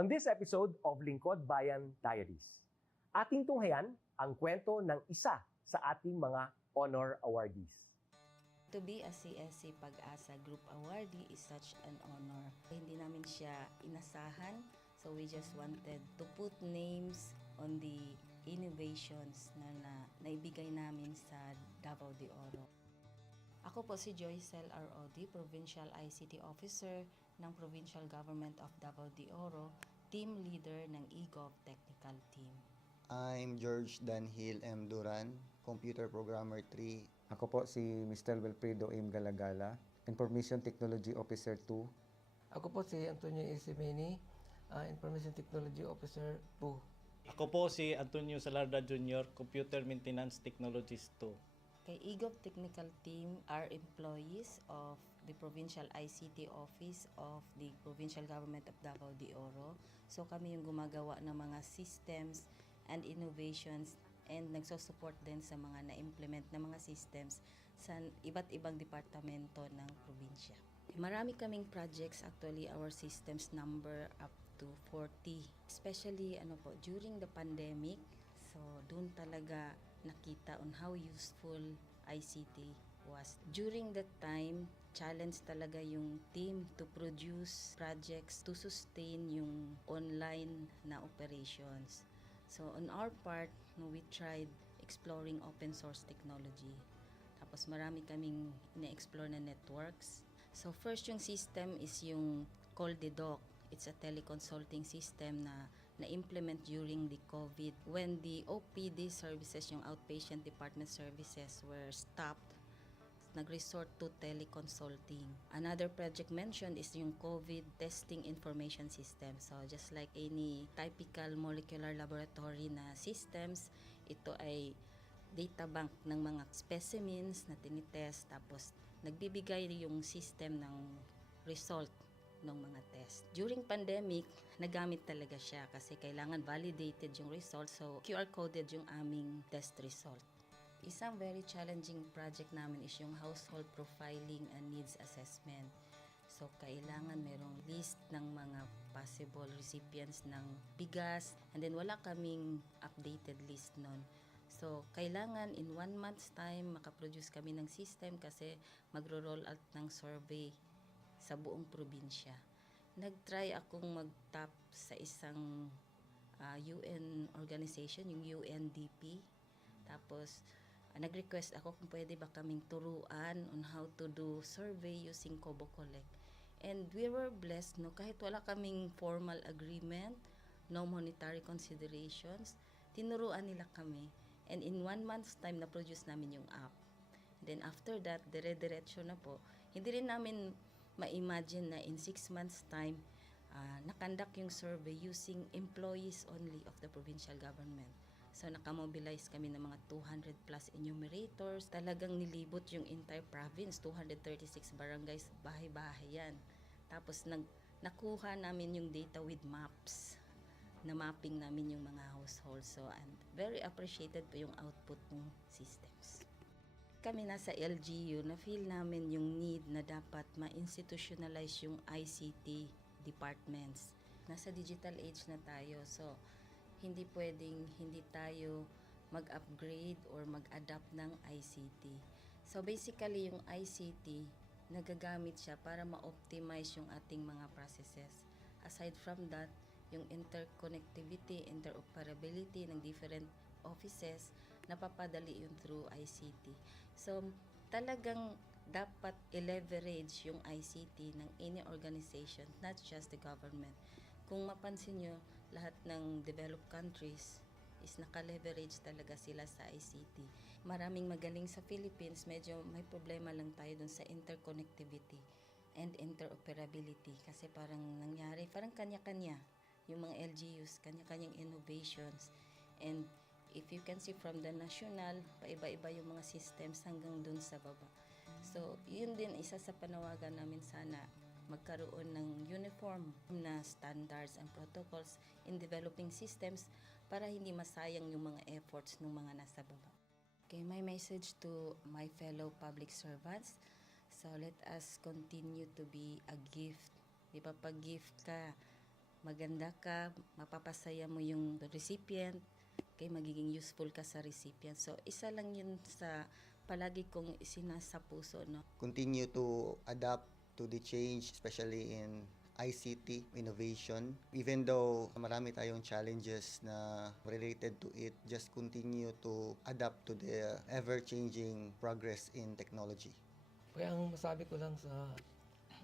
On this episode of Lingkod Bayan Diaries, ating tunghayan ang kwento ng isa sa ating mga honor awardees. To be a CSC Pag-asa Group Awardee is such an honor. Hindi namin siya inasahan, so we just wanted to put names on the innovations na naibigay namin sa Davao de Oro. Ako po si Joycel R.O.D., Provincial ICT Officer ng Provincial Government of Davao de Oro, Team Leader ng eGov Technical Team. I'm George Danhil M. Duran, Computer Programmer 3. Ako po si Mr. Wilfredo M. Galagala, Information Technology Officer 2. Ako po si Antonio Isimeni, Information Technology Officer 2. Ako po si Antonio Salarda Jr., Computer Maintenance Technologist 2. Kay eGov Technical Team are employees of the Provincial ICT Office of the Provincial Government of Davao de Oro. So kami yung gumagawa ng mga systems and innovations and nagsusupport din sa mga na-implement na mga systems sa iba't ibang departamento ng probinsya. Marami kaming projects, actually our systems number up to 40. Especially during the pandemic, so doon talaga nakita on how useful ICT was. During that time, challenge talaga yung team to produce projects to sustain yung online na operations. So on our part, we tried exploring open source technology. Tapos marami kaming ina-explore na networks. So first yung system is yung CallDedoc. It's a teleconsulting system na na-implement during the COVID. When the OPD services, yung outpatient department services were stopped, nag-resort to teleconsulting. Another project mentioned is yung COVID testing information system. So just like any typical molecular laboratory na systems, ito ay data bank ng mga specimens na tinitest, tapos nagbibigay yung system ng result ng mga test. During pandemic, nagamit talaga siya kasi kailangan validated yung result, so QR coded yung aming test result. Isang very challenging project namin is yung household profiling and needs assessment. So kailangan merong list ng mga possible recipients ng bigas, and then wala kaming updated list nun. So, kailangan in 1 month's time makaproduce kami ng system kasi magro-roll out ng survey sa buong probinsya. Nag-try akong mag-tap sa isang UN organization, yung UNDP. Tapos, nag-request ako kung pwede ba kaming turuan on how to do survey using Kobo Collect. And we were blessed, kahit wala kaming formal agreement, no monetary considerations, tinuruan nila kami. And in 1 month's time, na-produce namin yung app. And then after that, dire-diretso na po. Hindi rin namin ma-imagine na in 6 months' time, nakandak yung survey using employees only of the provincial government. So nakamobilize kami ng mga 200 plus enumerators. Talagang nilibot yung entire province, 236 barangays, bahay-bahay yan. Tapos nakuha namin yung data with maps. Na mapping namin yung mga households. So, and very appreciated po yung output ng systems. Kami nasa LGU, na-feel namin yung need na dapat ma-institutionalize yung ICT departments. Nasa digital age na tayo, so hindi pwedeng hindi tayo mag-upgrade or mag-adapt ng ICT. So basically yung ICT, nagagamit siya para ma-optimize yung ating mga processes. Aside from that, yung interconnectivity, interoperability ng different offices, napapadali yun through ICT. So, talagang dapat i-leverage yung ICT ng any organization, not just the government. Kung mapansin nyo, lahat ng developed countries is naka-leverage talaga sila sa ICT. Maraming magaling sa Philippines, medyo may problema lang tayo dun sa interconnectivity and interoperability kasi parang nangyari, parang kanya-kanya. Yung mga LGUs, kanya-kanyang innovations. And if you can see from the national, paiba-iba yung mga systems hanggang dun sa baba. So, yun din isa sa panawagan namin sana magkaroon ng uniform na standards and protocols in developing systems para hindi masayang yung mga efforts ng mga nasa baba. Okay, my message to my fellow public servants, so let us continue to be a gift. Di ba, pag gift ka, maganda ka, mapapasaya mo yung recipient, kay magiging useful ka sa recipient. So, isa lang yun sa palagi kong isinasa puso, no? Continue to adapt to the change, especially in ICT innovation. Even though marami tayong challenges na related to it, just continue to adapt to the ever-changing progress in technology. Kaya ang masabi ko lang sa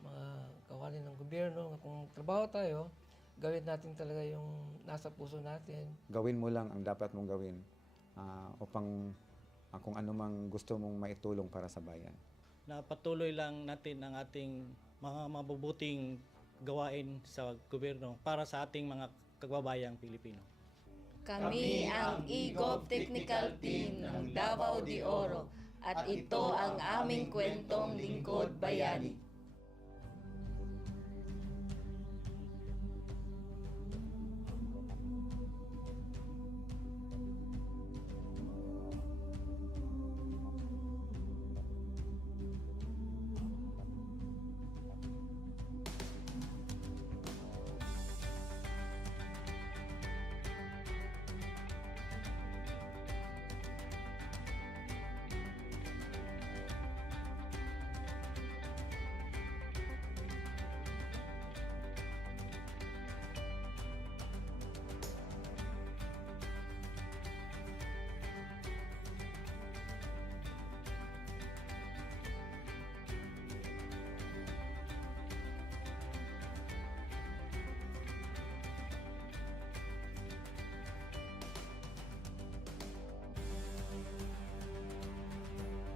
mga kawani ng gobyerno, kung trabaho tayo, gawin natin talaga yung nasa puso natin. Gawin mo lang ang dapat mong gawin upang kung ano mang gusto mong maitulong para sa bayan. Na patuloy lang natin ang ating mga mabubuting gawain sa gobyerno para sa ating mga kababayang Pilipino. Kami ang EGOV Technical Team ng Davao de Oro at ito ang aming kwentong lingkod bayani.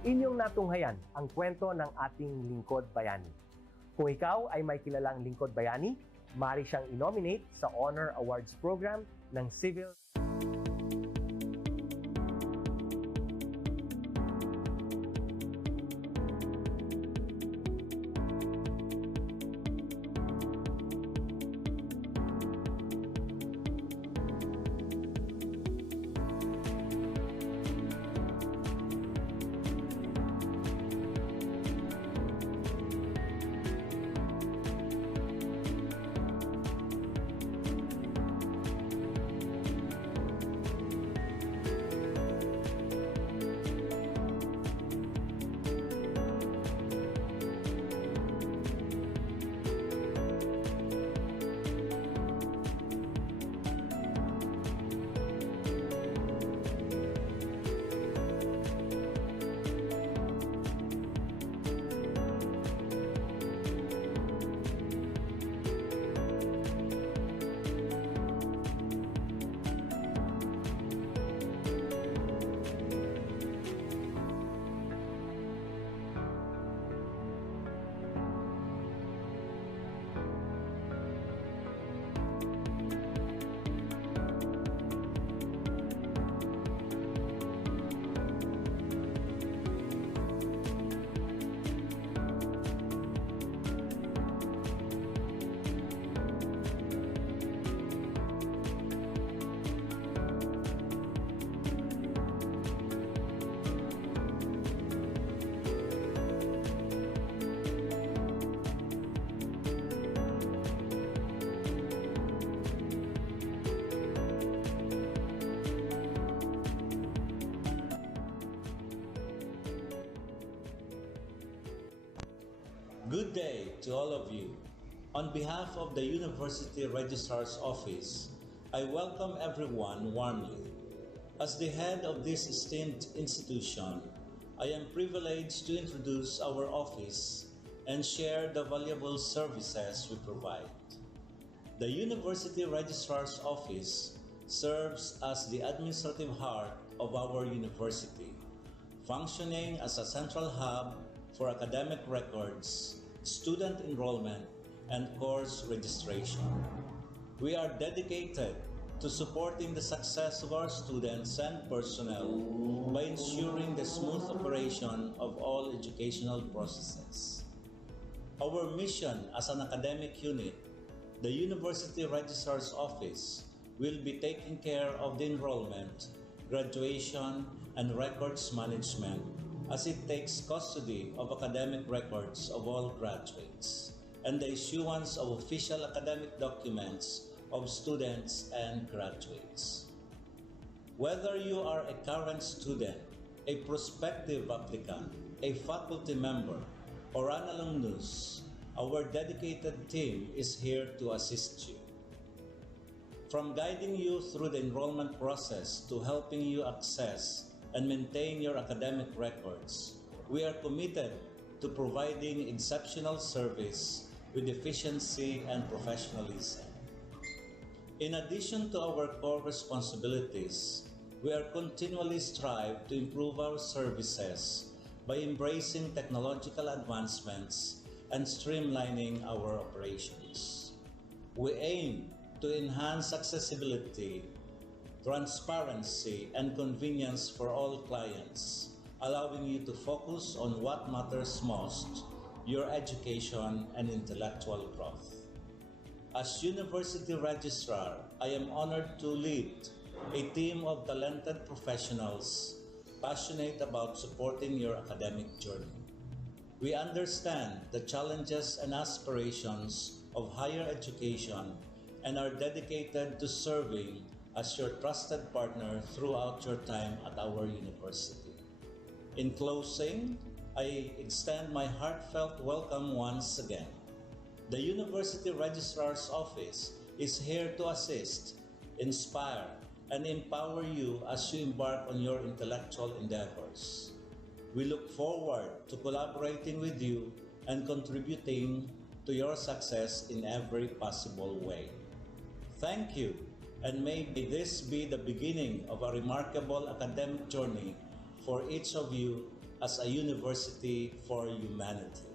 Inyong natunghayan ang kwento ng ating lingkod bayani. Kung ikaw ay may kilalang lingkod bayani, maaari siyang i-nominate sa Honor Awards Program ng Civil Good day to all of you. On behalf of the University Registrar's Office, I welcome everyone warmly. As the head of this esteemed institution, I am privileged to introduce our office and share the valuable services we provide. The University Registrar's Office serves as the administrative heart of our university, functioning as a central hub for academic records, student enrollment, and course registration. We are dedicated to supporting the success of our students and personnel by ensuring the smooth operation of all educational processes. Our mission as an academic unit, the University Registrar's Office, will be taking care of the enrollment, graduation, and records management as it takes custody of academic records of all graduates and the issuance of official academic documents of students and graduates. Whether you are a current student, a prospective applicant, a faculty member, or an alumnus, our dedicated team is here to assist you. From guiding you through the enrollment process to helping you access and maintain your academic records, we are committed to providing exceptional service with efficiency and professionalism. In addition to our core responsibilities, we are continually strive to improve our services by embracing technological advancements and streamlining our operations. We aim to enhance accessibility, transparency, and convenience for all clients, allowing you to focus on what matters most, your education and intellectual growth. As University Registrar, I am honored to lead a team of talented professionals passionate about supporting your academic journey. We understand the challenges and aspirations of higher education and are dedicated to serving as your trusted partner throughout your time at our university. In closing, I extend my heartfelt welcome once again. The University Registrar's Office is here to assist, inspire, and empower you as you embark on your intellectual endeavors. We look forward to collaborating with you and contributing to your success in every possible way. Thank you, and may this be the beginning of a remarkable academic journey for each of you as a university for humanity.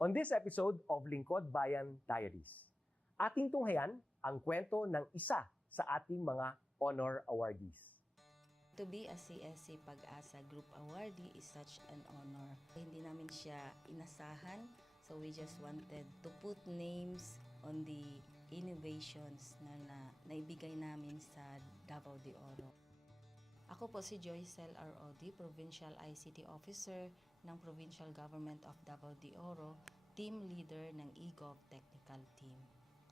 On this episode of Lingkod Bayan Diaries, ating tunghayan ang kwento ng isa sa ating mga honor awardees. To be a CSC Pag-asa Group Awardee is such an honor. Hindi namin siya inasahan, so we just wanted to put names on the innovations na naibigay namin sa Davao de Oro. Ako po si Joycel R. Odi, Provincial ICT Officer ng Provincial Government of Davao de Oro, Team Leader ng eGov Technical Team.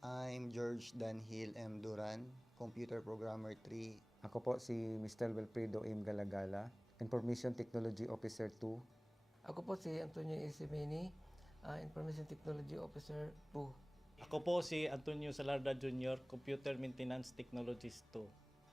I'm George Danhil M. Duran, Computer Programmer 3. Ako po si Mr. Wilfredo M. Galagala, Information Technology Officer 2. Ako po si Antonio Isimeni, Information Technology Officer 2. Ako po si Antonio Salarda Jr., Computer Maintenance Technologist 2.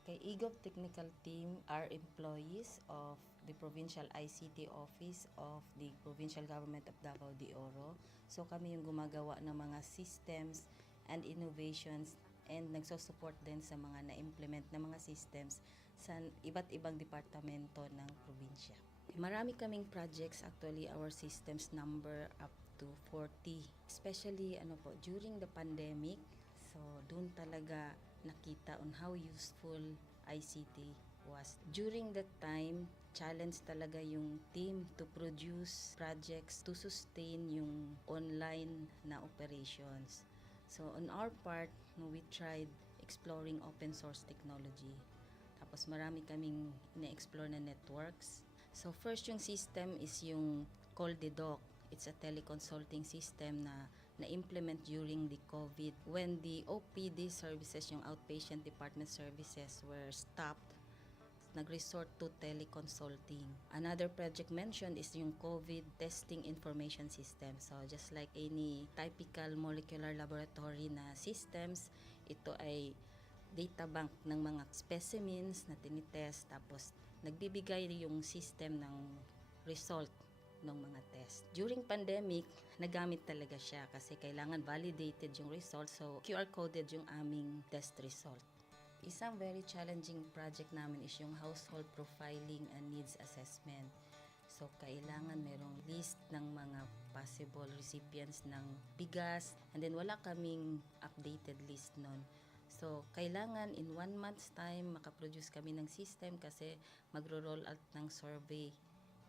Kay eGov Technical Team are employees of the Provincial ICT Office of the Provincial Government of Davao de Oro. So kami yung gumagawa ng mga systems and innovations and nagsusupport din sa mga na-implement na mga systems sa iba't ibang departamento ng probinsya. Marami kaming projects, actually our systems number up to 40. Especially during the pandemic, so doon talaga nakita on how useful ICT was. During that time, challenge talaga yung team to produce projects to sustain yung online na operations. So on our part, we tried exploring open source technology. Tapos marami kaming ina-explore na networks. So first yung system is yung CallDedoc. It's a teleconsulting system na na-implement during the COVID when the OPD services, yung outpatient department services were stopped. Nag-resort to teleconsulting. Another project mentioned is yung COVID testing information system. So just like any typical molecular laboratory na systems, ito ay data bank ng mga specimens na tinitest, tapos nagbibigay yung system ng result ng mga test. During pandemic, nagamit talaga siya kasi kailangan validated yung result. So QR coded yung aming test result. Isang very challenging project namin is yung household profiling and needs assessment. So, kailangan merong list ng mga possible recipients ng bigas, and then wala kaming updated list nun. So, kailangan in 1 month's time makaproduce kami ng system kasi magro-roll out ng survey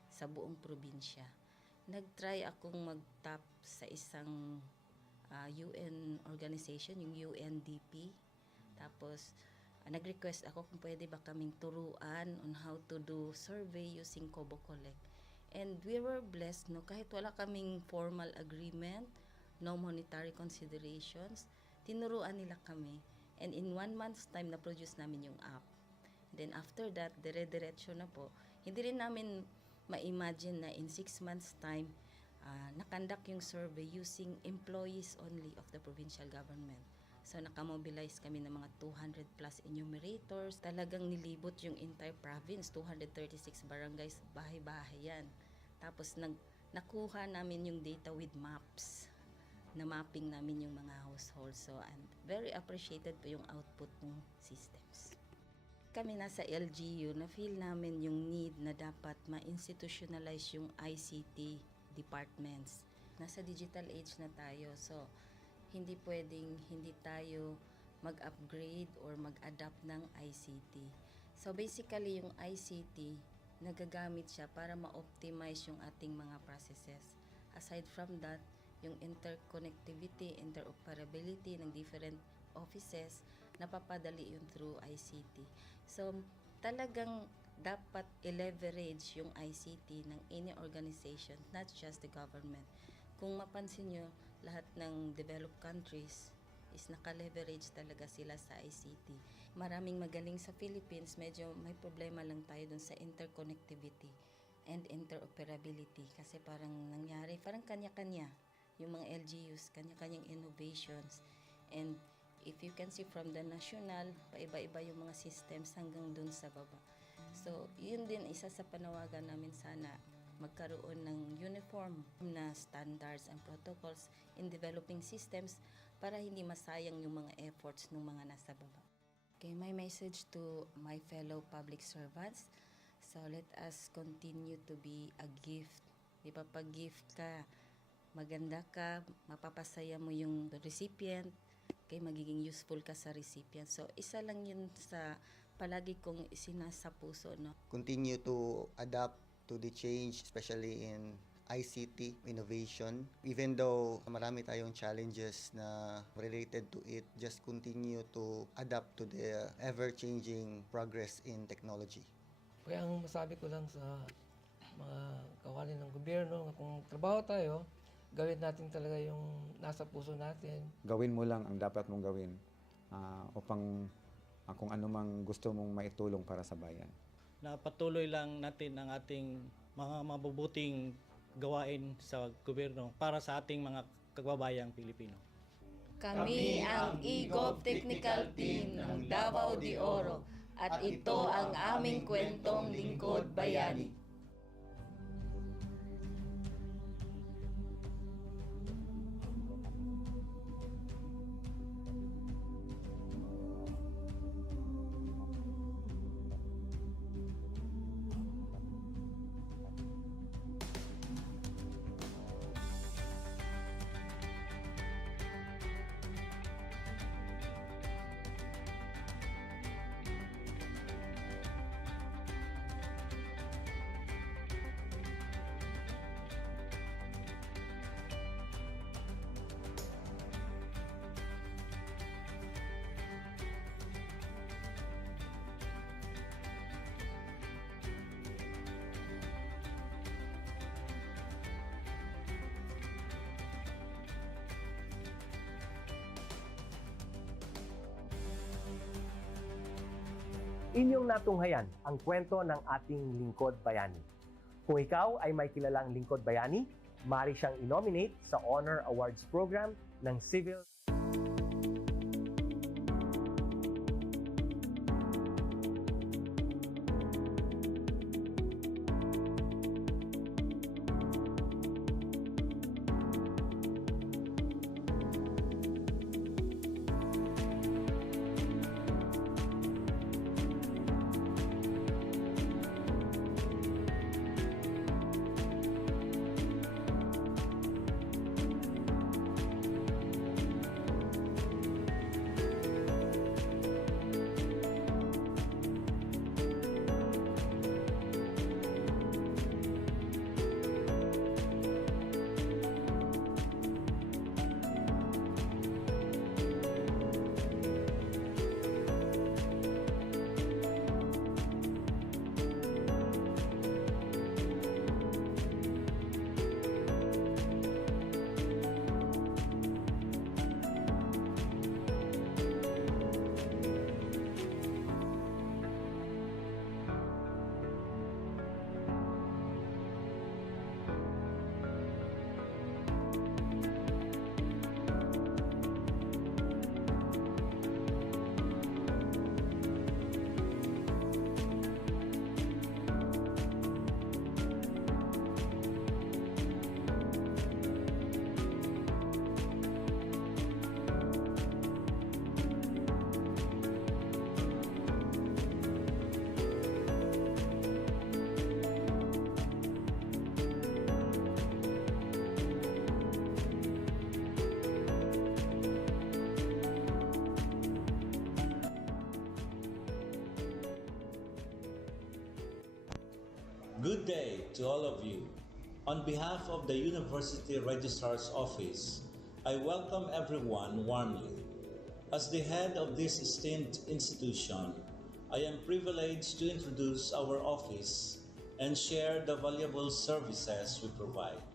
sa buong probinsya. Nag-try akong mag-tap sa isang UN organization, yung UNDP. Tapos, nag-request ako kung pwede ba kaming turuan on how to do survey using Kobo Collect. And we were blessed, kahit wala kaming formal agreement, no monetary considerations, tinuruan nila kami. And in 1 month's time, na-produce namin yung app. Then after that, dire-diretso na po. Hindi rin namin ma-imagine na in 6 months' time, nakandak yung survey using employees only of the provincial government. So, nakamobilize kami ng mga 200 plus enumerators. Talagang nilibot yung entire province, 236 barangays, bahay-bahay yan. Tapos, nakuha namin yung data with maps. Na-mapping namin yung mga households. So, and very appreciated po yung output ng systems. Kami nasa LGU, na-feel namin yung need na dapat ma-institutionalize yung ICT departments. Nasa digital age na tayo, so hindi pwedeng hindi tayo mag-upgrade or mag-adapt ng ICT. So basically yung ICT, nagagamit siya para ma-optimize yung ating mga processes. Aside from that, yung interconnectivity, interoperability ng different offices, napapadali yun through ICT. So talagang dapat i-leverage yung ICT ng any organization, not just the government. Kung mapansin nyo, lahat ng developed countries is naka-leverage talaga sila sa ICT. Maraming magaling sa Philippines, medyo may problema lang tayo dun sa interconnectivity and interoperability kasi parang nangyari, parang kanya-kanya yung mga LGUs, kanya-kanyang innovations. And if you can see from the national, paiba-iba yung mga systems hanggang dun sa baba. So, yun din isa sa panawagan namin sana magkaroon ng uniform na standards and protocols in developing systems para hindi masayang yung mga efforts ng mga nasa baba. Okay, my message to my fellow public servants, so let us continue to be a gift. Di ba, pag gift ka, maganda ka, mapapasaya mo yung recipient, kay magiging useful ka sa recipient. So, isa lang yun sa palagi kong isinasa puso, no? Continue to adapt to the change, especially in ICT innovation. Even though marami tayong challenges na related to it, just continue to adapt to the ever-changing progress in technology. Kaya ang masabi ko lang sa mga kawani ng gobyerno, kung trabaho tayo, gawin natin talaga yung nasa puso natin. Gawin mo lang ang dapat mong gawin upang kung ano mang gusto mong maitulong para sa bayan. Na patuloy lang natin ang ating mga mabubuting gawain sa gobyerno para sa ating mga kababayang Pilipino. Kami ang EGOV Technical Team ng Davao de Oro at ito ang aming kwentong Lingkod Bayani. Inyong natunghayan ang kwento ng ating lingkod bayani. Kung ikaw ay may kilalang lingkod bayani, maaari siyang i-nominate sa Honor Awards Program ng Civil Good day to all of you. On behalf of the University Registrar's Office, I welcome everyone warmly. As the head of this esteemed institution, I am privileged to introduce our office and share the valuable services we provide.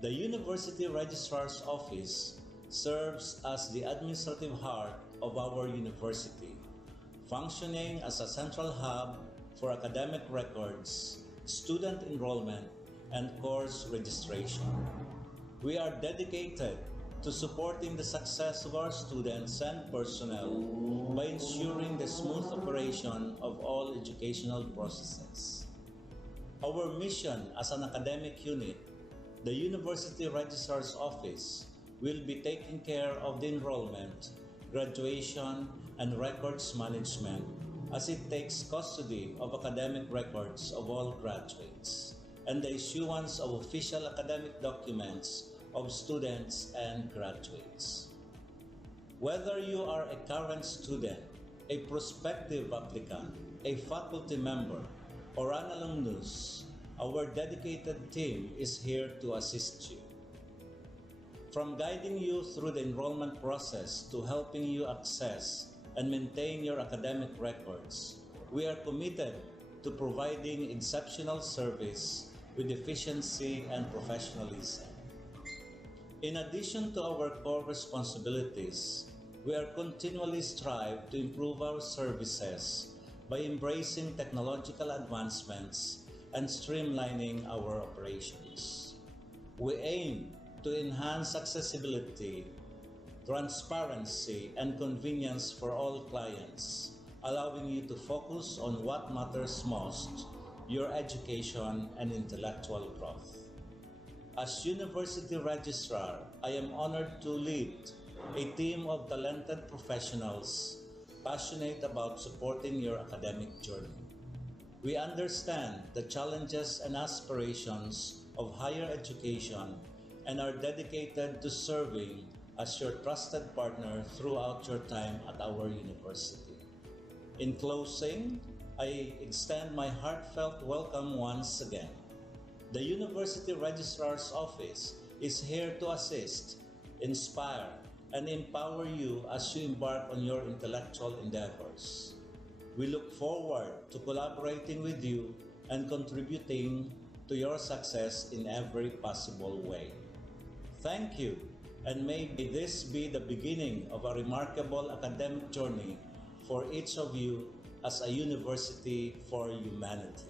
The University Registrar's Office serves as the administrative heart of our university, functioning as a central hub for academic records, student enrollment, and course registration. We are dedicated to supporting the success of our students and personnel by ensuring the smooth operation of all educational processes. Our mission as an academic unit, the University Registrar's Office, will be taking care of the enrollment, graduation, and records management as it takes custody of academic records of all graduates and the issuance of official academic documents of students and graduates. Whether you are a current student, a prospective applicant, a faculty member, or an alumnus, our dedicated team is here to assist you. From guiding you through the enrollment process to helping you access and maintain your academic records, we are committed to providing exceptional service with efficiency and professionalism. In addition to our core responsibilities, we are continually strive to improve our services by embracing technological advancements and streamlining our operations. We aim to enhance accessibility, transparency, and convenience for all clients, allowing you to focus on what matters most, your education and intellectual growth. As University Registrar, I am honored to lead a team of talented professionals passionate about supporting your academic journey. We understand the challenges and aspirations of higher education and are dedicated to serving as your trusted partner throughout your time at our university. In closing, I extend my heartfelt welcome once again. The University Registrar's Office is here to assist, inspire, and empower you as you embark on your intellectual endeavors. We look forward to collaborating with you and contributing to your success in every possible way. Thank you, and may this be the beginning of a remarkable academic journey for each of you as a university for humanity.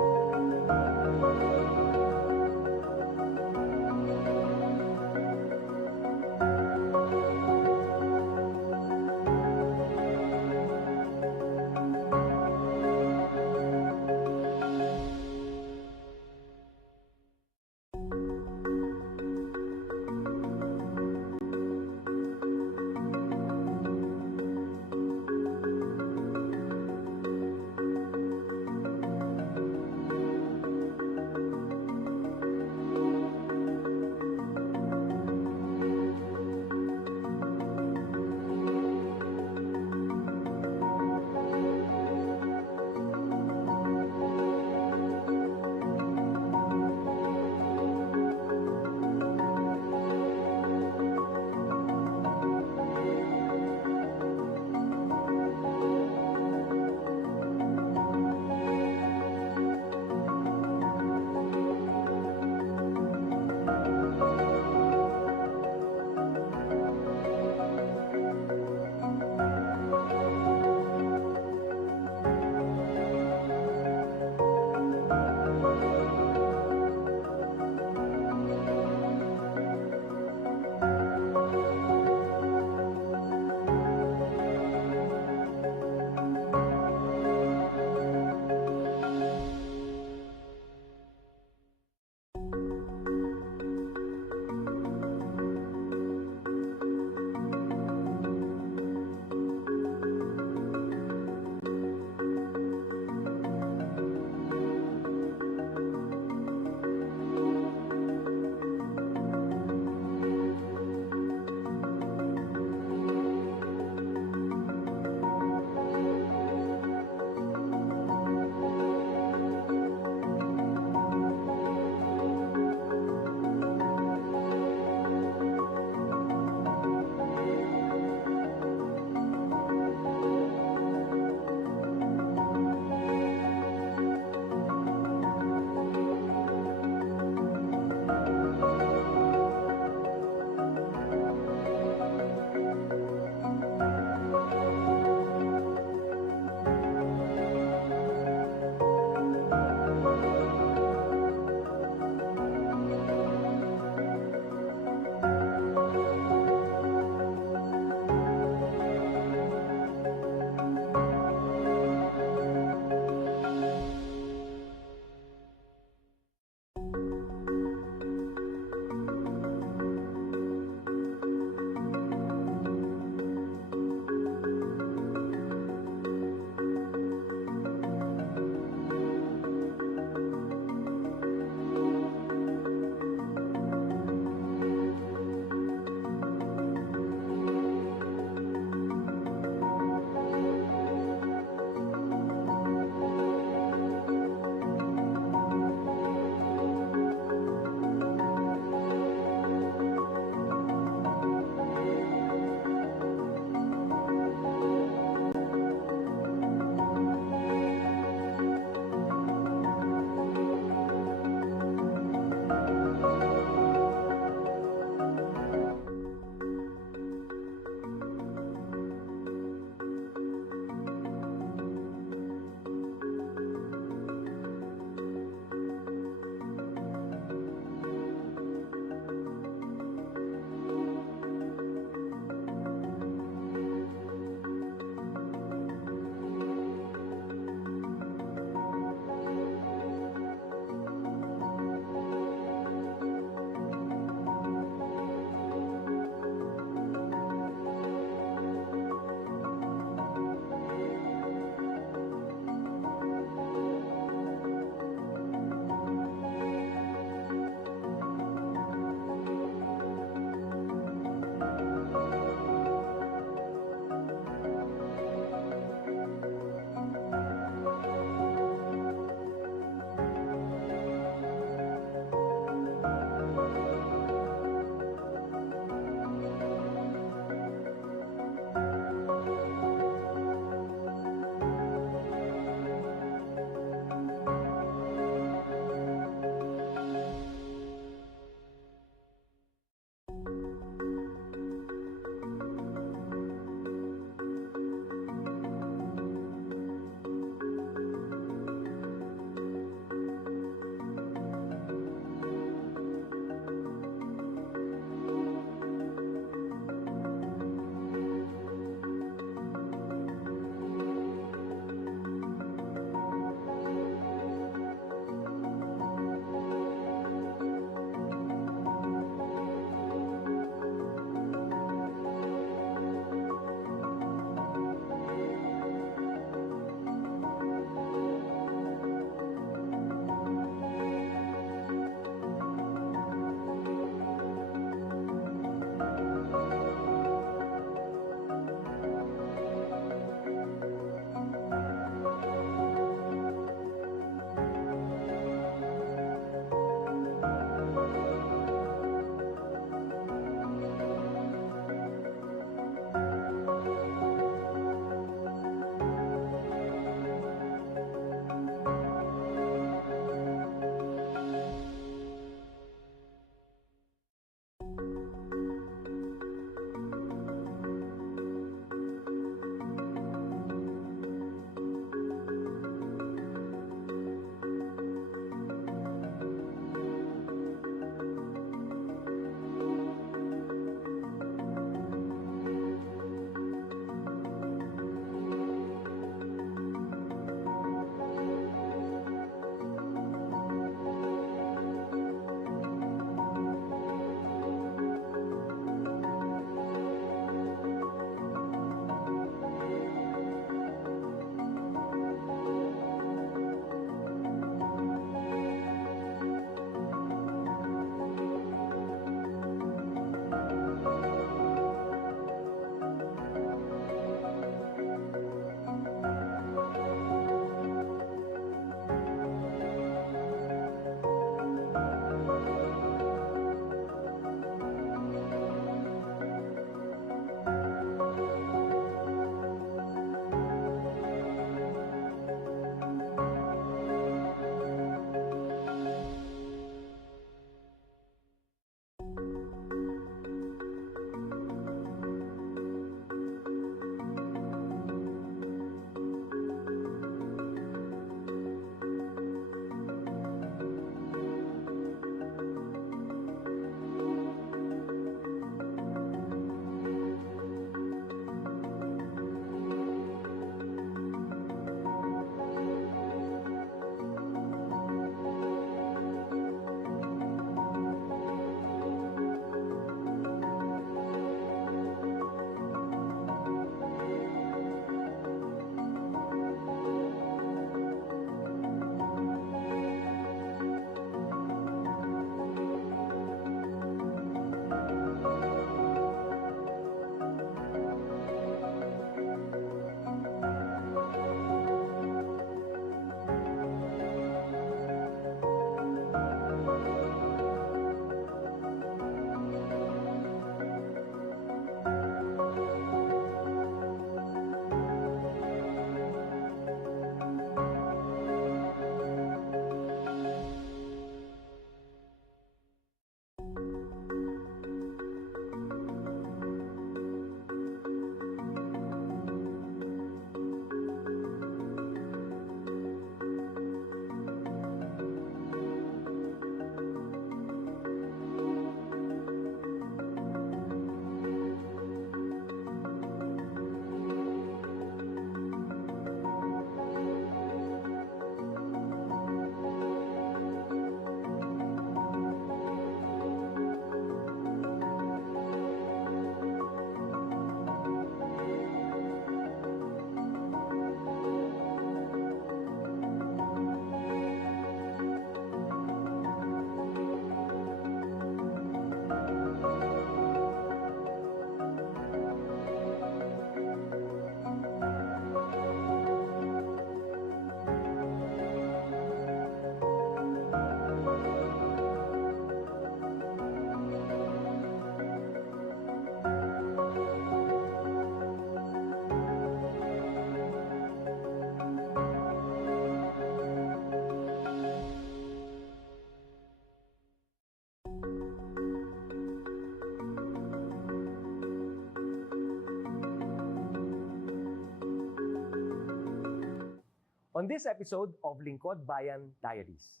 On this episode of Lingkod Bayan Diaries,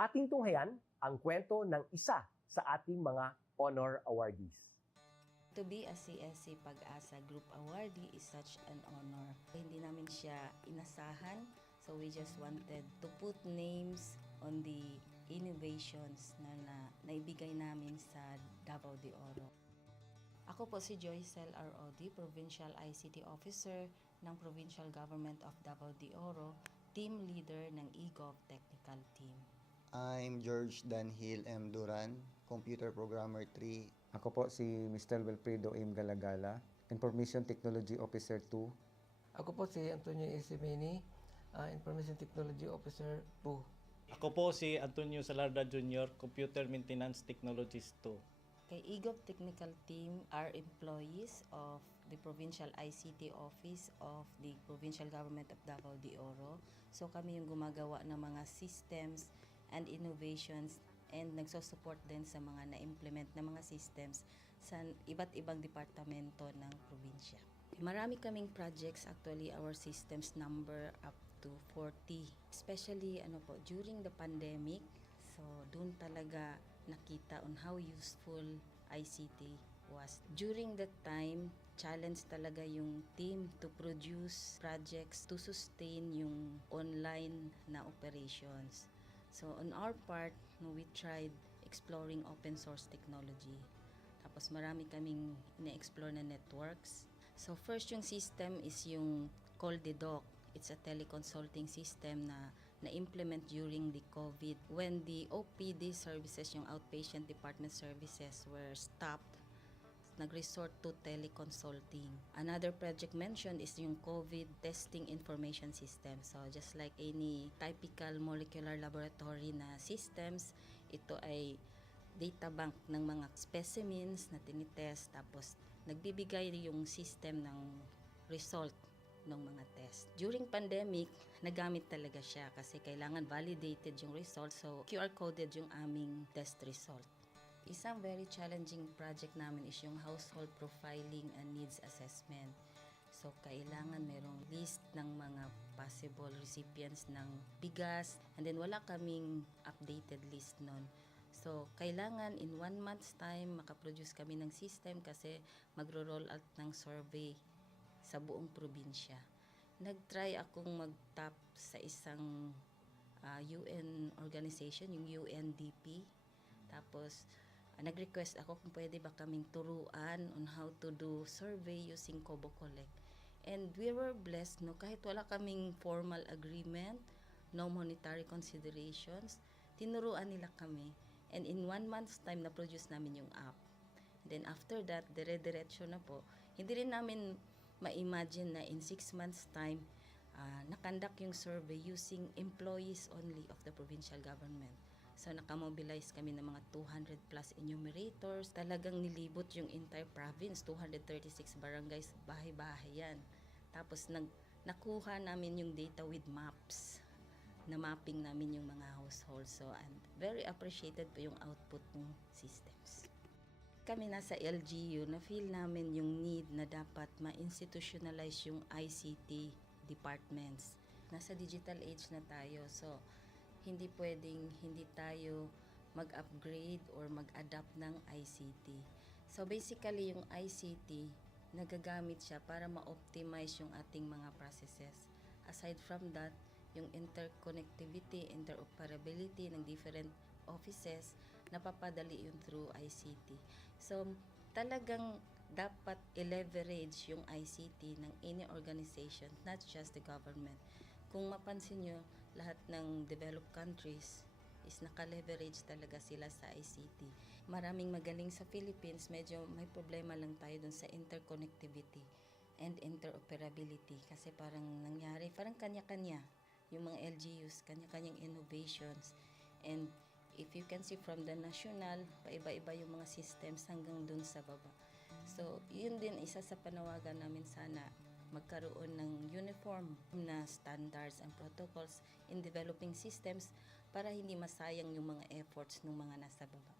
ating tunghayan ang kwento ng isa sa ating mga honor awardees. To be a CSC Pag-asa Group Awardee is such an honor. Hindi namin siya inasahan, so we just wanted to put names on the innovations na naibigay namin sa Davao de Oro. Ako po si Joycel R. Odi, Provincial ICT Officer ng Provincial Government of Davao de Oro, Team Leader ng eGov Technical Team. I'm George Danhil M. Duran, Computer Programmer 3. Ako po si Mr. Wilfredo M. Galagala, Information Technology Officer 2. Ako po si Antonio Isimini, Information Technology Officer 2. Ako po si Antonio Salarda Jr., Computer Maintenance Technologist 2. Kay eGov Technical Team are employees of the Provincial ICT Office of the Provincial Government of Davao de Oro. So kami yung gumagawa ng mga systems and innovations and nagsusupport din sa mga na-implement na mga systems sa iba't ibang departamento ng probinsya. Marami kaming projects, actually our systems number up to 40. Especially during the pandemic, so doon talaga nakita on how useful ICT was. During that time, challenge talaga yung team to produce projects to sustain yung online na operations. So on our part, we tried exploring open source technology. Tapos marami kaming ina-explore na networks. So first yung system is yung CallDedoc. It's a teleconsulting system na na-implement during the COVID. When the OPD services, yung outpatient department services, were stopped, nag-resort to teleconsulting. Another project mentioned is yung COVID testing information system. So just like any typical molecular laboratory na systems, ito ay data bank ng mga specimens na tinitest, tapos nagbibigay yung system ng result ng mga test. During pandemic, nagamit talaga siya kasi kailangan validated yung result, so QR coded yung aming test result. Isang very challenging project namin is yung household profiling and needs assessment. So kailangan merong list ng mga possible recipients ng bigas, and then wala kaming updated list nun. So kailangan in 1 month's time makaproduce kami ng system kasi magro-roll out ng survey sa buong probinsya. Nag-try akong mag-tap sa isang UN organization, yung UNDP. Tapos, nag-request ako kung pwede ba kaming turuan on how to do survey using Kobo Collect. And we were blessed, kahit wala kaming formal agreement, no monetary considerations, tinuruan nila kami. And in 1 month's time, na-produce namin yung app. Then after that, dire-diretso na po. Hindi rin namin ma-imagine na in 6 months' time, nakandak yung survey using employees only of the provincial government. So nakamobilize kami ng mga 200 plus enumerators. Talagang nilibot yung entire province, 236 barangays, bahay-bahay yan. Tapos nakuha namin yung data with maps. Na mapping namin yung mga households. So and very appreciated po yung output ng systems. Kami nasa LGU, na-feel namin yung need na dapat ma-institutionalize yung ICT departments. Nasa digital age na tayo, so hindi pwedeng hindi tayo mag-upgrade or mag-adapt ng ICT. So basically, yung ICT, nagagamit siya para ma-optimize yung ating mga processes. Aside from that, yung interconnectivity, interoperability ng different offices, napapadali yun through ICT. So, talagang dapat i-leverage yung ICT ng any organization, not just the government. Kung mapansin nyo, lahat ng developed countries is naka-leverage talaga sila sa ICT. Maraming magaling sa Philippines, medyo may problema lang tayo dun sa interconnectivity and interoperability kasi parang nangyari, parang kanya-kanya yung mga LGUs, kanya-kanyang innovations. And if you can see from the national, paiba-iba yung mga systems hanggang dun sa baba. So, yun din isa sa panawagan namin, sana magkaroon ng uniform na standards and protocols in developing systems para hindi masayang yung mga efforts ng mga nasa baba.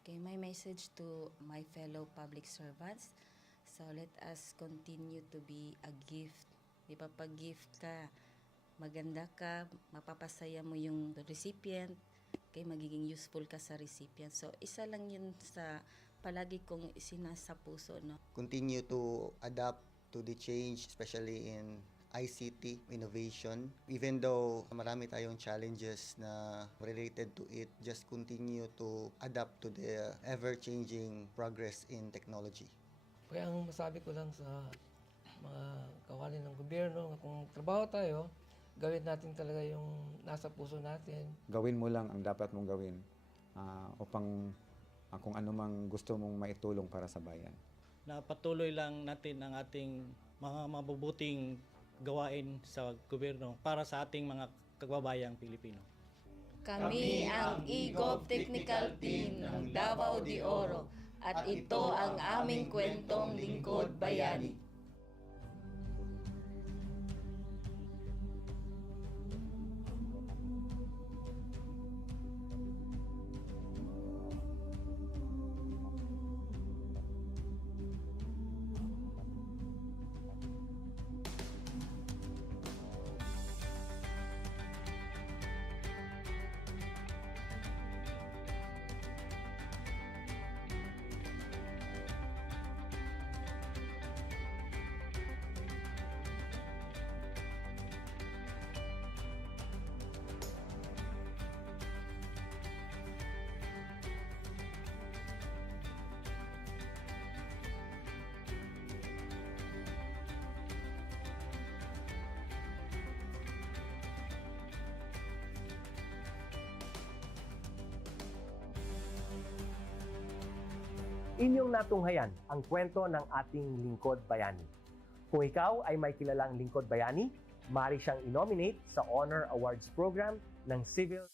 Okay, my message to my fellow public servants, so let us continue to be a gift. Di ba, pag gift ka, maganda ka, mapapasaya mo yung recipient, kay magiging useful ka sa recipient. So, isa lang yun sa palagi kong isinasa puso, no? Continue to adapt to the change, especially in ICT innovation. Even though marami tayong challenges na related to it, just continue to adapt to the ever-changing progress in technology. Kaya ang masabi ko lang sa mga kawani ng gobyerno, kung trabaho tayo, gawin natin talaga yung nasa puso natin. Gawin mo lang ang dapat mong gawin upang kung ano mang gusto mong maitulong para sa bayan. Na patuloy lang natin ang ating mga mabubuting gawain sa gobyerno para sa ating mga kababayang Pilipino. Kami ang EGOV Technical Team ng Davao de Oro at ito ang aming kwentong Lingkod Bayani. Inyong natunghayan ang kwento ng ating Lingkod Bayani. Kung ikaw ay may kilalang Lingkod Bayani, maaari siyang i-nominate sa Honor Awards Program ng Civil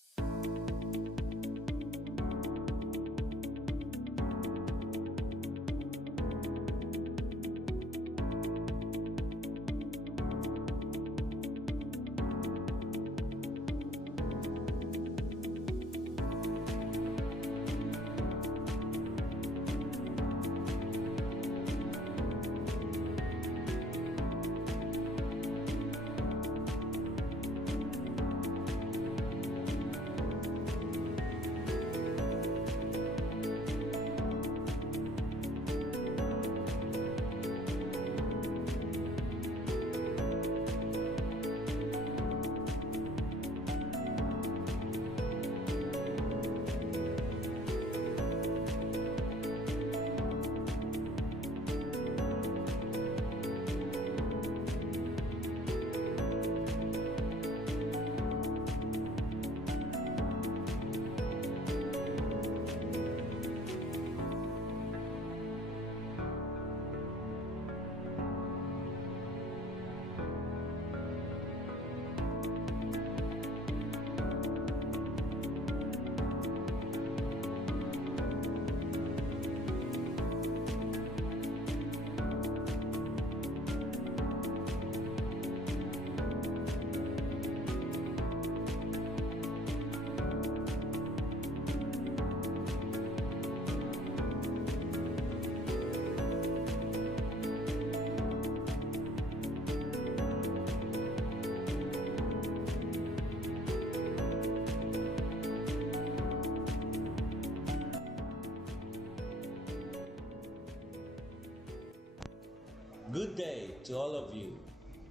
Good day to all of you.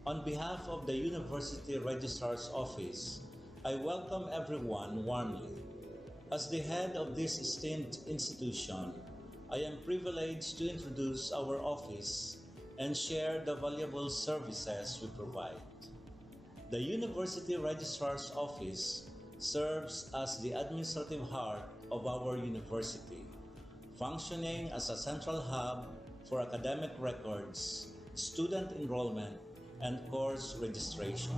On behalf of the University Registrar's Office, I welcome everyone warmly. As the head of this esteemed institution, I am privileged to introduce our office and share the valuable services we provide. The University Registrar's Office serves as the administrative heart of our university, functioning as a central hub for academic records, student enrollment, and course registration.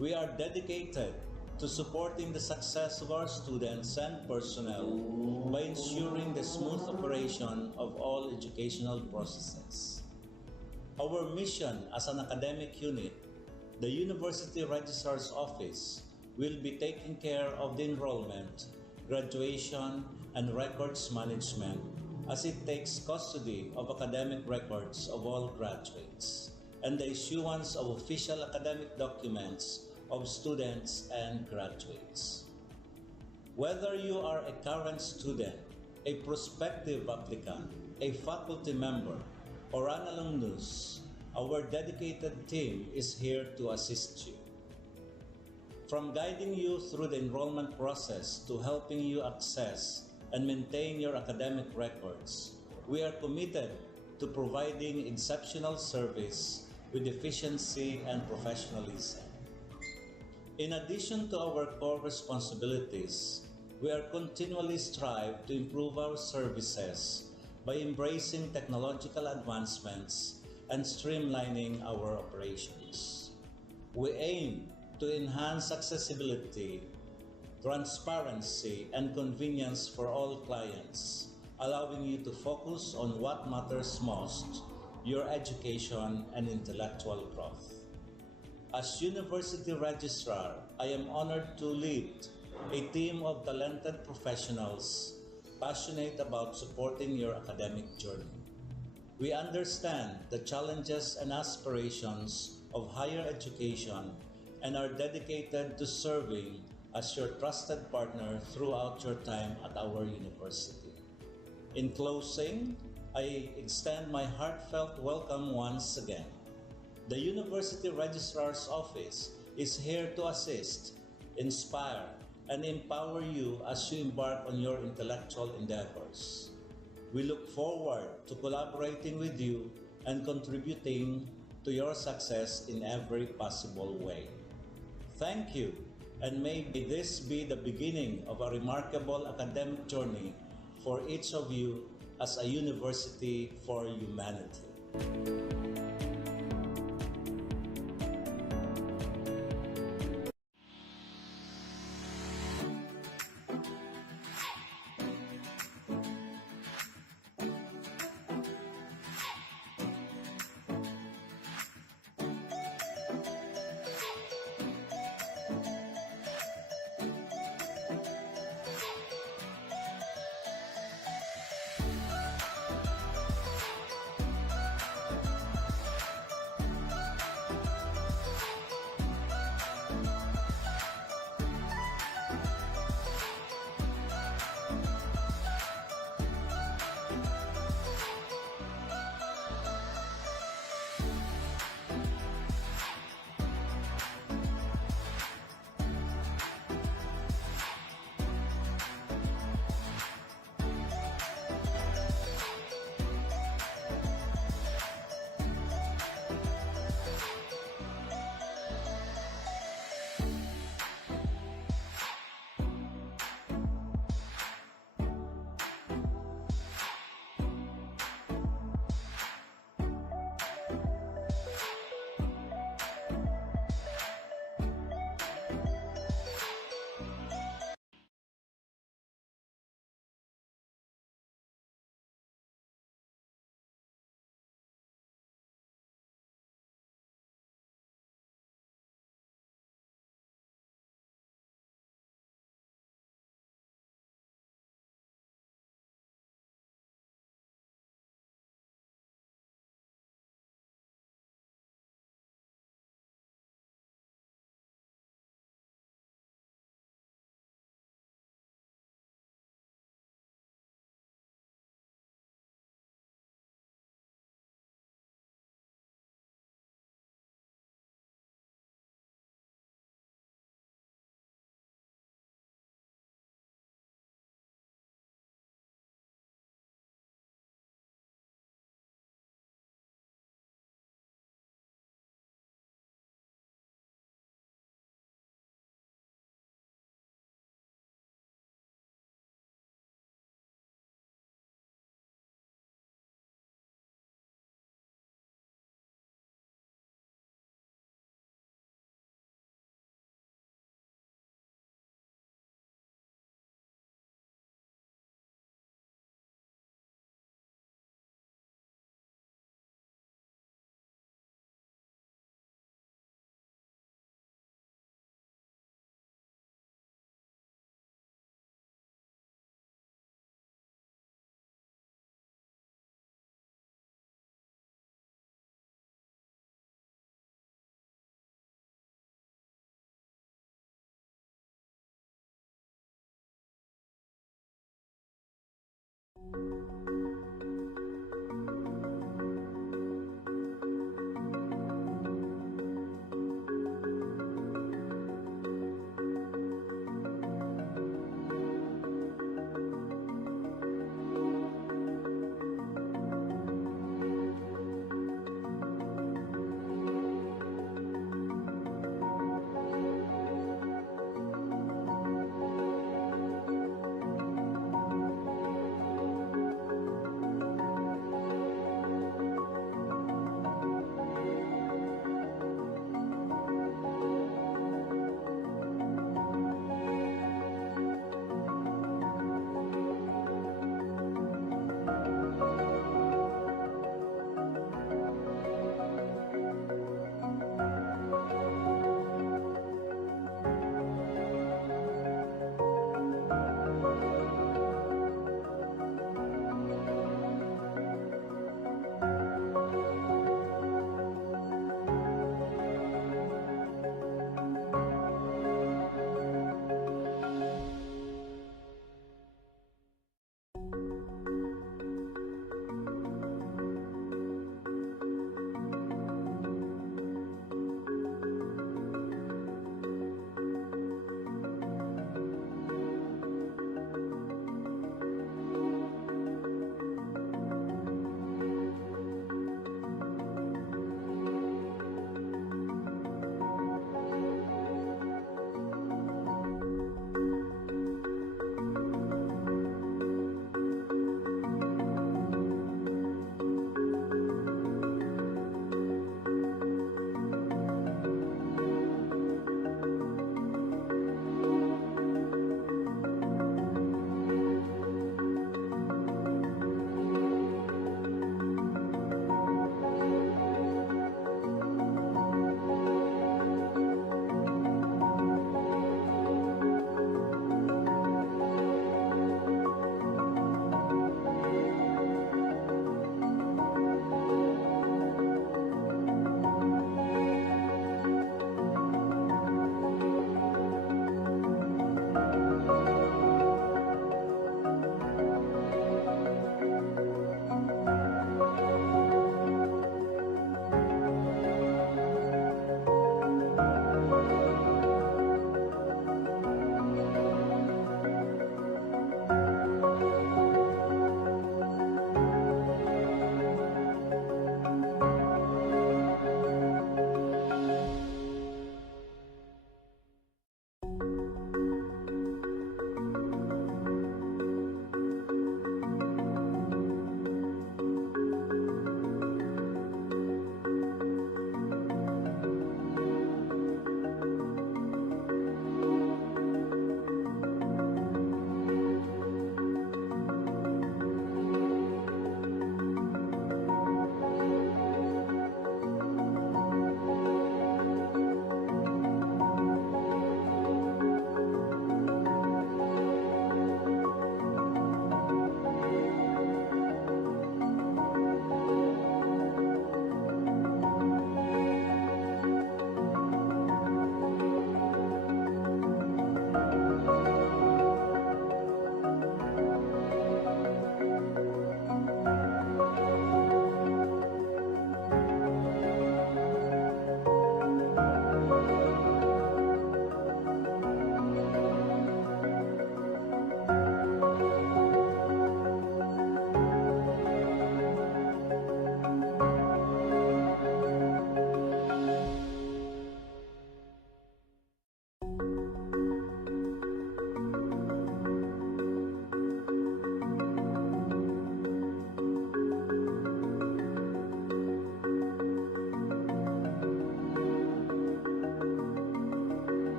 We are dedicated to supporting the success of our students and personnel by ensuring the smooth operation of all educational processes. Our mission as an academic unit, the University Registrar's Office, will be taking care of the enrollment, graduation, and records management as it takes custody of academic records of all graduates and the issuance of official academic documents of students and graduates. Whether you are a current student, a prospective applicant, a faculty member, or an alumnus, our dedicated team is here to assist you. From guiding you through the enrollment process to helping you access and maintain your academic records, we are committed to providing exceptional service with efficiency and professionalism. In addition to our core responsibilities, we are continually strive to improve our services by embracing technological advancements and streamlining our operations. We aim to enhance accessibility, transparency, and convenience for all clients, allowing you to focus on what matters most, your education and intellectual growth. As University Registrar, I am honored to lead a team of talented professionals passionate about supporting your academic journey. We understand the challenges and aspirations of higher education and are dedicated to serving as your trusted partner throughout your time at our university. In closing, I extend my heartfelt welcome once again. The University Registrar's Office is here to assist, inspire, and empower you as you embark on your intellectual endeavors. We look forward to collaborating with you and contributing to your success in every possible way. Thank you, and may this be the beginning of a remarkable academic journey for each of you as a university for humanity.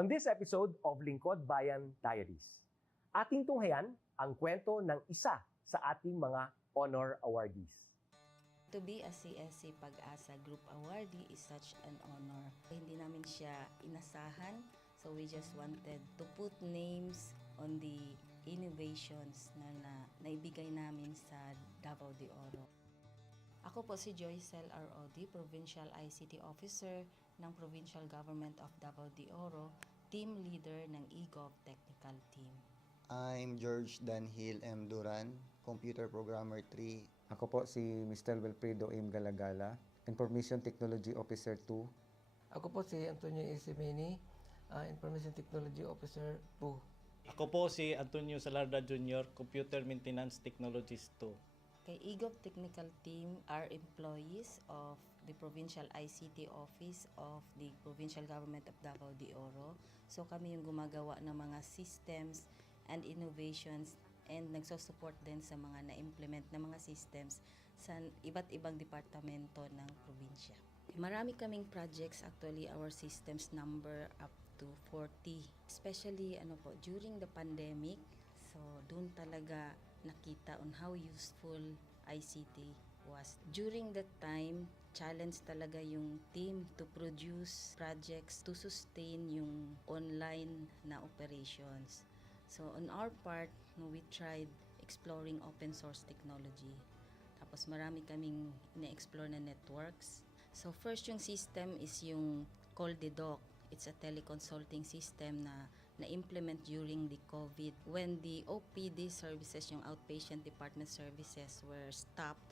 On this episode of Lingkod Bayan Diaries, ating tunghayan ang kwento ng isa sa ating mga honor awardees. To be a CSC Pag-asa Group Awardee is such an honor. Hindi namin siya inasahan, so we just wanted to put names on the innovations na naibigay namin sa Davao de Oro. Ako po si Joycel R.O.D., Provincial ICT Officer ng Provincial Government of Davao de Oro, Team Leader ng eGov Technical Team. I'm George Danhil M. Duran, Computer Programmer 3. Ako po si Mr. Wilfredo M. Galagala, Information Technology Officer 2. Ako po si Antonio Isimeni, Information Technology Officer 2. Ako po si Antonio Salarda Jr., Computer Maintenance Technologist 2. Kay eGov Technical Team are employees of the Provincial ICT Office of the Provincial Government of Davao de Oro. So kami yung gumagawa ng mga systems and innovations and nagsusupport din sa mga na-implement na mga systems sa iba't ibang departamento ng probinsya. Marami kaming projects, actually our systems number up to 40. Especially during the pandemic, so doon talaga nakita on how useful ICT was. During that time, challenge talaga yung team to produce projects to sustain yung online na operations. So on our part, we tried exploring open source technology. Tapos marami kaming ina-explore na networks. So first yung system is yung CallDedoc. It's a teleconsulting system na na-implement during the COVID. When the OPD services, yung outpatient department services were stopped,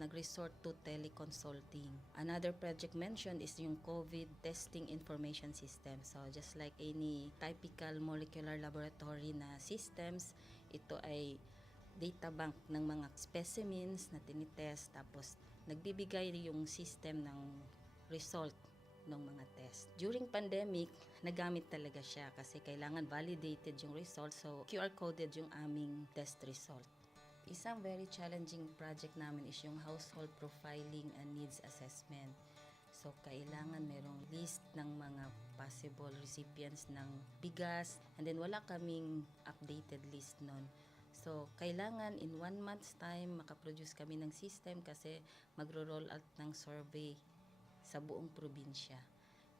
nag-resort to teleconsulting. Another project mentioned is yung COVID testing information system. So just like any typical molecular laboratory na systems, ito ay data bank ng mga specimens na tinitest, tapos nagbibigay yung system ng result ng mga test. During pandemic, nagamit talaga siya kasi kailangan validated yung result, so QR coded yung aming test result. Isang very challenging project namin is yung household profiling and needs assessment. So, kailangan merong list ng mga possible recipients ng bigas, and then wala kaming updated list nun. So, kailangan in 1 month's time makaproduce kami ng system kasi magro-roll out ng survey sa buong probinsya.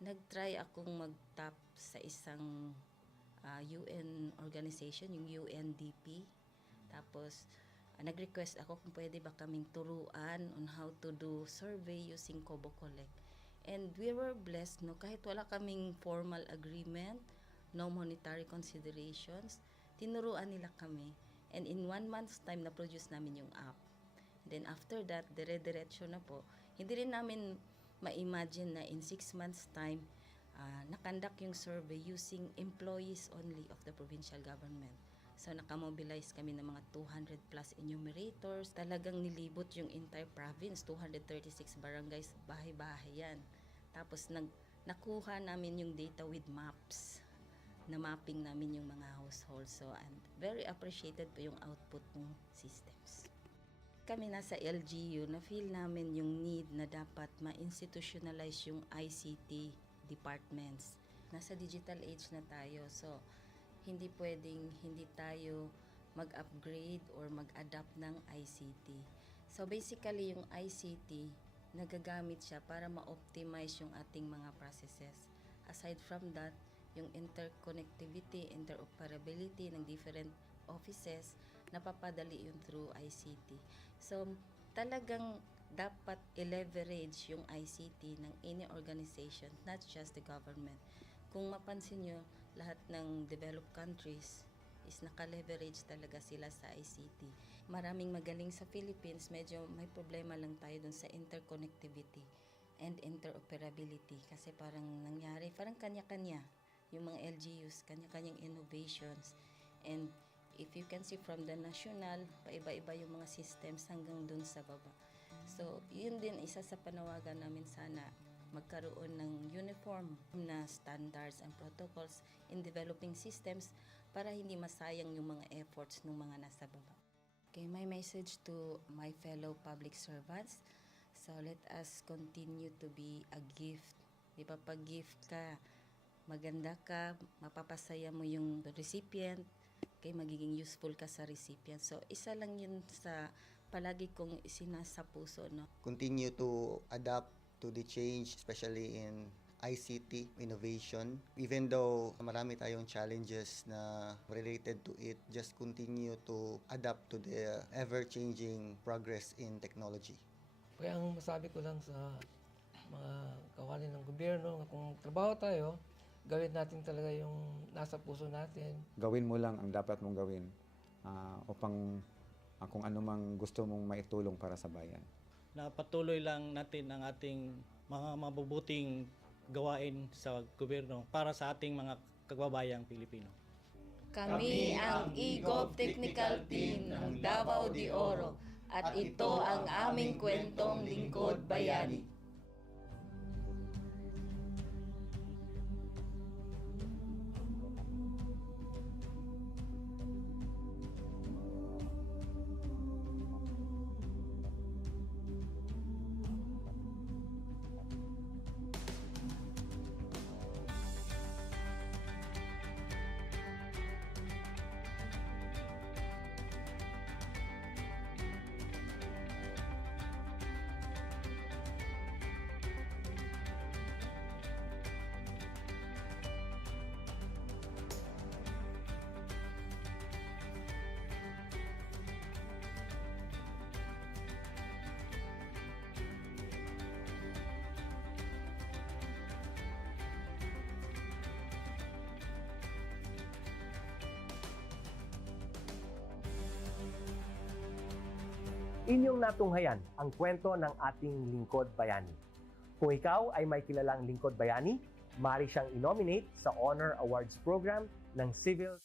Nag-try akong mag-tap sa isang UN organization, yung UNDP. Tapos, nag-request ako kung pwede ba kaming turuan on how to do survey using Kobo Collect. And we were blessed, kahit wala kaming formal agreement, no monetary considerations, tinuruan nila kami. And in 1 month's time, na-produce namin yung app. And then after that, dire-diretso na po. Hindi rin namin ma-imagine na in 6 months' time, nakandak yung survey using employees only of the provincial government. So, nakamobilize kami ng mga 200 plus enumerators. Talagang nilibot yung entire province, 236 barangays, bahay-bahay yan. Tapos, nakuha namin yung data with maps. Na mapping namin yung mga households. So, and very appreciated po yung output ng systems. Kami nasa LGU, na-feel namin yung need na dapat ma-institutionalize yung ICT departments. Nasa digital age na tayo, so hindi pwedeng hindi tayo mag-upgrade or mag-adapt ng ICT. So basically, yung ICT, nagagamit siya para ma-optimize yung ating mga processes. Aside from that, yung interconnectivity, interoperability ng different offices, napapadali yun through ICT. So talagang dapat i-leverage yung ICT ng any organization, not just the government. Kung mapansin nyo, lahat ng developed countries is naka-leverage talaga sila sa ICT. Maraming magaling sa Philippines, medyo may problema lang tayo dun sa interconnectivity and interoperability kasi parang nangyari, parang kanya-kanya yung mga LGUs, kanya-kanyang innovations. And if you can see from the national, paiba-iba yung mga systems hanggang dun sa baba. So, yun din isa sa panawagan namin sana magkaroon ng uniform na standards and protocols in developing systems para hindi masayang yung mga efforts ng mga nasa baba. Okay, my message to my fellow public servants, so let us continue to be a gift. Di ba, pag gift ka, maganda ka, mapapasaya mo yung recipient, kay magiging useful ka sa recipient. So, isa lang yun sa palagi kong isinasa puso, no? Continue to adapt to the change, especially in ICT innovation. Even though marami tayong challenges na related to it, just continue to adapt to the ever-changing progress in technology. Kaya ang masabi ko lang sa mga kawani ng gobyerno, kung trabaho tayo, gawin natin talaga yung nasa puso natin. Gawin mo lang ang dapat mong gawin upang kung ano mang gusto mong maitulong para sa bayan. Na patuloy lang natin ang ating mga mabubuting gawain sa gobyerno para sa ating mga kababayang Pilipino. Kami ang EGOV Technical Team ng Davao de Oro at ito ang aming kwentong lingkod bayani. Inyong natunghayan ang kwento ng ating lingkod bayani. Kung ikaw ay may kilalang lingkod bayani, maaari siyang i-nominate sa Honor Awards Program ng Civil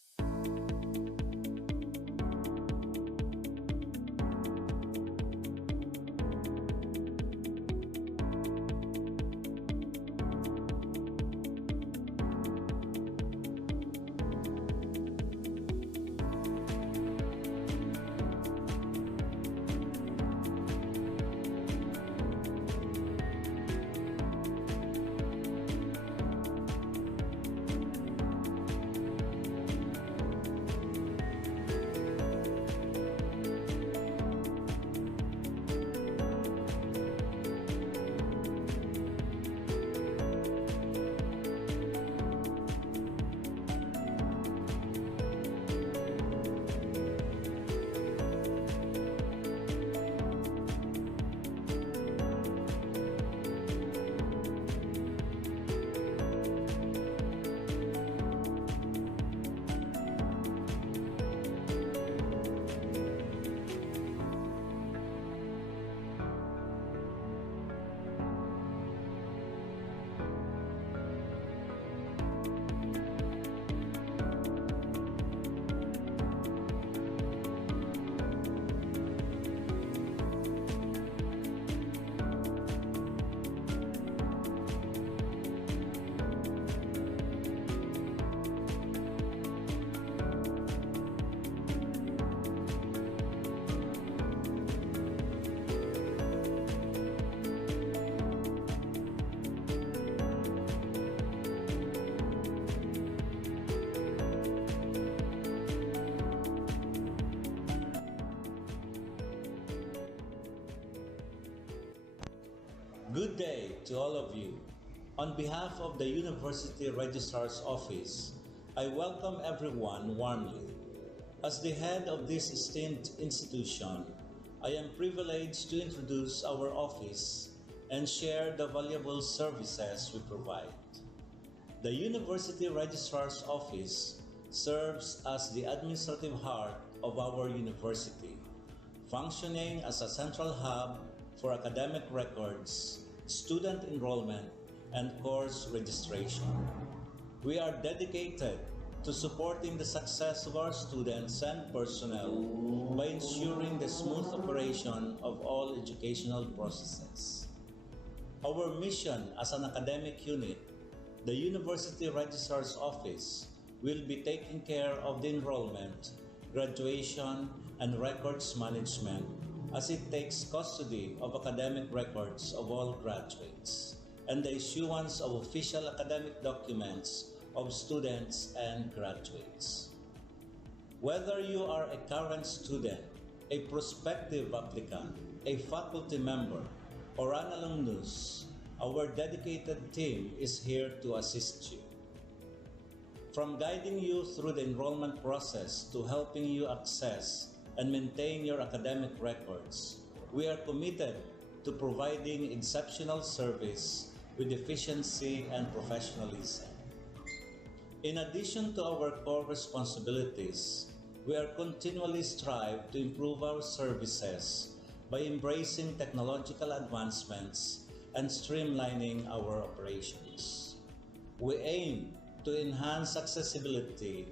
Good day to all of you. On behalf of the University Registrar's Office, I welcome everyone warmly. As the head of this esteemed institution, I am privileged to introduce our office and share the valuable services we provide. The University Registrar's Office serves as the administrative heart of our university, functioning as a central hub for academic records, student enrollment, and course registration. We are dedicated to supporting the success of our students and personnel by ensuring the smooth operation of all educational processes. Our mission as an academic unit, the University Registrar's Office, will be taking care of the enrollment, graduation, and records management as it takes custody of academic records of all graduates and the issuance of official academic documents of students and graduates. Whether you are a current student, a prospective applicant, a faculty member, or an alumnus, our dedicated team is here to assist you. From guiding you through the enrollment process to helping you access and maintain your academic records, we are committed to providing exceptional service with efficiency and professionalism. In addition to our core responsibilities, we are continually strive to improve our services by embracing technological advancements and streamlining our operations. We aim to enhance accessibility,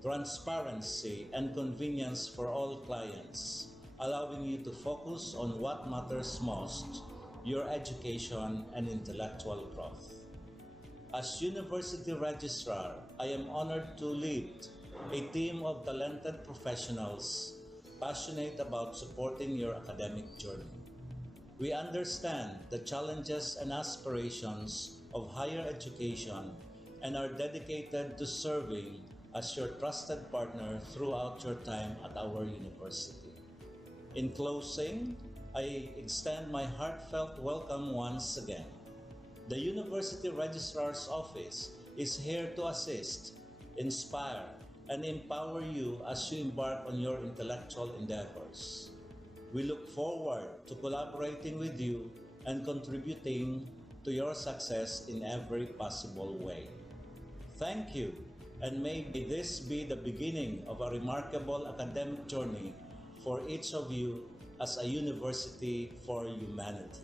transparency, and convenience for all clients, allowing you to focus on what matters most, your education and intellectual growth. As University Registrar, I am honored to lead a team of talented professionals passionate about supporting your academic journey. We understand the challenges and aspirations of higher education and are dedicated to serving as your trusted partner throughout your time at our university. In closing, I extend my heartfelt welcome once again. The University Registrar's Office is here to assist, inspire, and empower you as you embark on your intellectual endeavors. We look forward to collaborating with you and contributing to your success in every possible way. Thank you, and may this be the beginning of a remarkable academic journey for each of you as a university for humanity.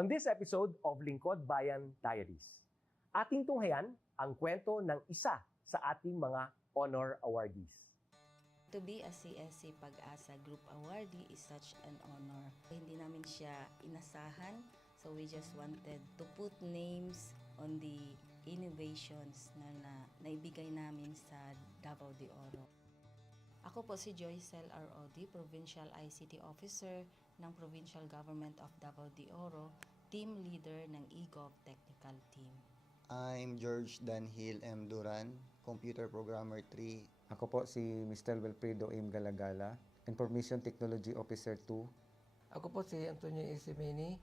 On this episode of Lingkod Bayan Diaries, ating tunghayan ang kwento ng isa sa ating mga honor awardees. To be a CSC Pag-asa Group Awardee is such an honor. Hindi namin siya inasahan, so we just wanted to put names on the innovations na naibigay namin sa Davao de Oro. Ako po si Joycel R.O.D., Provincial ICT Officer ng Provincial Government of Davao de Oro, Team Leader ng eGov Technical Team. I'm George Danhil M. Duran, Computer Programmer 3. Ako po si Mr. Wilfredo M. Galagala, Information Technology Officer 2. Ako po si Antonio Isimeni,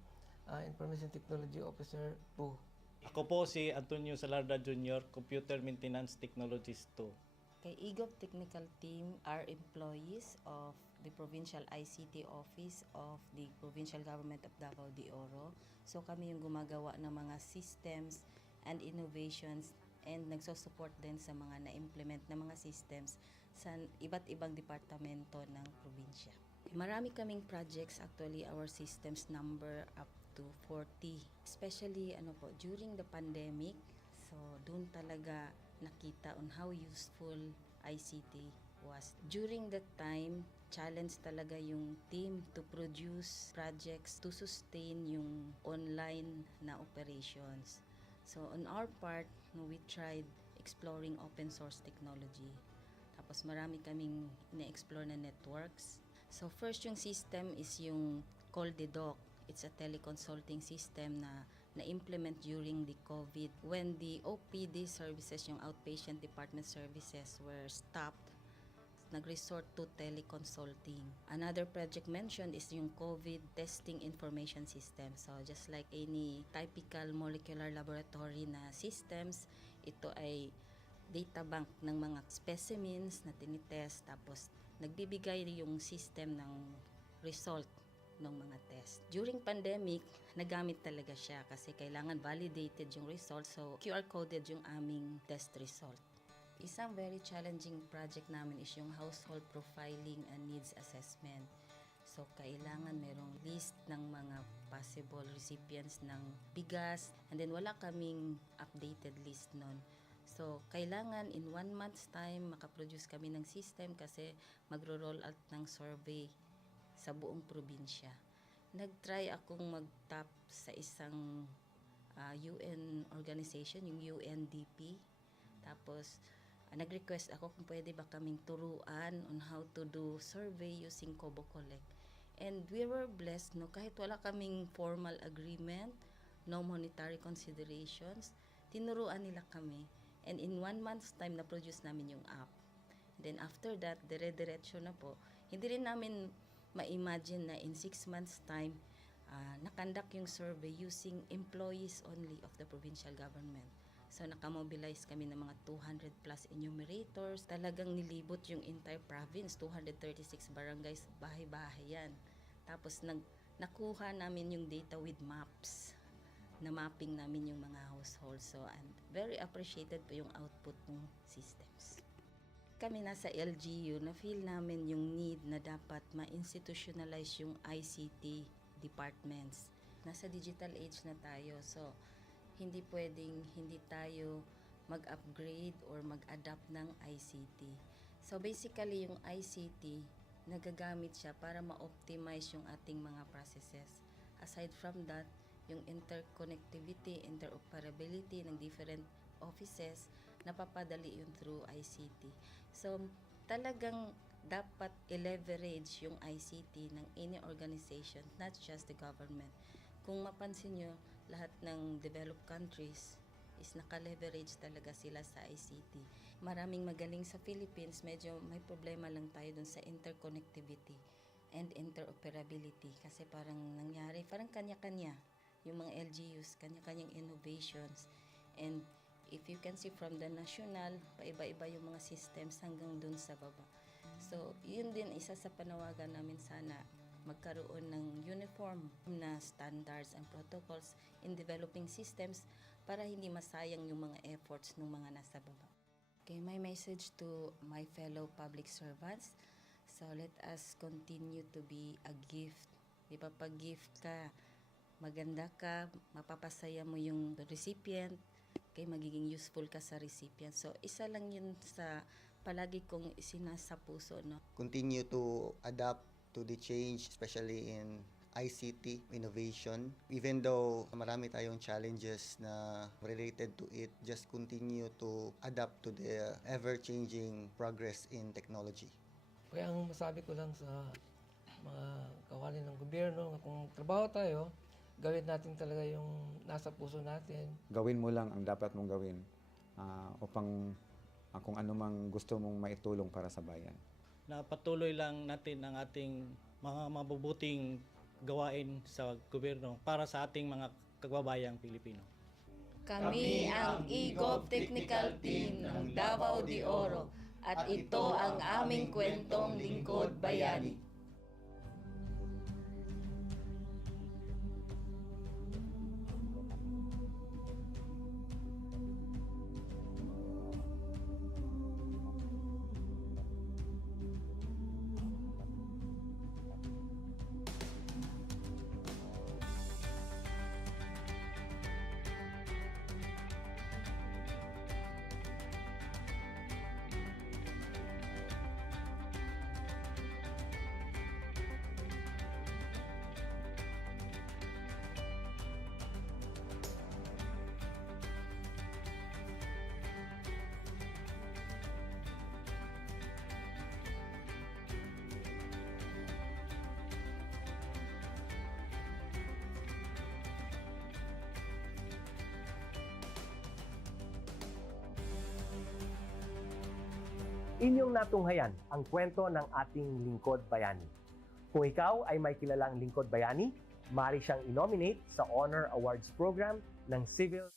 Information Technology Officer 2. Ako po si Antonio Salarda Jr., Computer Maintenance Technologist 2. Kay eGov Technical Team are employees of the Provincial ICT Office of the Provincial Government of Davao de Oro. So kami yung gumagawa ng mga systems and innovations and nagsusupport din sa mga na-implement na mga systems sa iba't ibang departamento ng probinsya. Marami kaming projects, actually our systems number up to 40. Especially during the pandemic, so doon talaga nakita on how useful ICT was. During that time, challenge talaga yung team to produce projects to sustain yung online na operations. So on our part, we tried exploring open source technology. Tapos marami kaming ina-explore na networks. So first yung system is yung CallDedoc. It's a teleconsulting system na na-implement during the COVID. When the OPD services, yung outpatient department services were stopped, nag-resort to teleconsulting. Another project mentioned is yung COVID testing information system. So just like any typical molecular laboratory na systems, ito ay data bank ng mga specimens na tinitest, tapos nagbibigay yung system ng result ng mga test. During pandemic, nagamit talaga siya kasi kailangan validated yung result, so QR coded yung aming test result. Isang very challenging project namin is yung household profiling and needs assessment. So, kailangan merong list ng mga possible recipients ng bigas, and then wala kaming updated list nun. So, kailangan in 1 month's time makaproduce kami ng system kasi magro-roll out ng survey sa buong probinsya. Nag-try akong mag-tap sa isang UN organization, yung UNDP. Tapos, nag-request ako kung pwede ba kaming turuan on how to do survey using Kobo Collect. And we were blessed, kahit wala kaming formal agreement, no monetary considerations, tinuruan nila kami. And in 1 month's time, na-produce namin yung app. Then after that, dire-diretso na po. Hindi rin namin ma-imagine na in 6 months' time, nakandak yung survey using employees only of the provincial government. So, nakamobilize kami ng mga 200 plus enumerators. Talagang nilibot yung entire province, 236 barangays, bahay-bahay yan. Tapos, nakuha namin yung data with maps. Na mapping namin yung mga households. So, and very appreciated po yung output ng systems. Kami nasa LGU, na-feel namin yung need na dapat ma-institutionalize yung ICT departments. Nasa digital age na tayo, so hindi pwedeng hindi tayo mag-upgrade or mag-adapt ng ICT. So basically, yung ICT, nagagamit siya para ma-optimize yung ating mga processes. Aside from that, yung interconnectivity, interoperability ng different offices, napapadali yun through ICT. So talagang dapat i-leverage yung ICT ng any organization, not just the government. Kung mapansin nyo, lahat ng developed countries is naka-leverage talaga sila sa ICT. Maraming magaling sa Philippines, medyo may problema lang tayo dun sa interconnectivity and interoperability kasi parang nangyari, parang kanya-kanya yung mga LGUs, kanya-kanyang innovations. And if you can see from the national, paiba-iba yung mga systems hanggang dun sa baba. So, yun din isa sa panawagan namin sana magkaroon ng uniform na standards and protocols in developing systems para hindi masayang yung mga efforts ng mga nasa baba. Okay, my message to my fellow public servants, so let us continue to be a gift. Di ba, pag gift ka, maganda ka, mapapasaya mo yung recipient, kay magiging useful ka sa recipient. So, isa lang yun sa palagi kong isinasa puso, no? Continue to adapt to the change, especially in ICT innovation. Even though marami tayong challenges na related to it, just continue to adapt to the ever-changing progress in technology. Kaya ang masabi ko lang sa mga kawani ng gobyerno, kung trabaho tayo, gawin natin talaga yung nasa puso natin. Gawin mo lang ang dapat mong gawin upang kung ano mang gusto mong maitulong para sa bayan. Na patuloy lang natin ang ating mga mabubuting gawain sa gobyerno para sa ating mga kababayang Pilipino. Kami ang EGOV Technical Team ng Davao de Oro at ito ang aming kwentong lingkod bayani. Inyong natunghayan ang kwento ng ating lingkod bayani. Kung ikaw ay may kilalang lingkod bayani, maaari siyang i-nominate sa Honor Awards Program ng Civil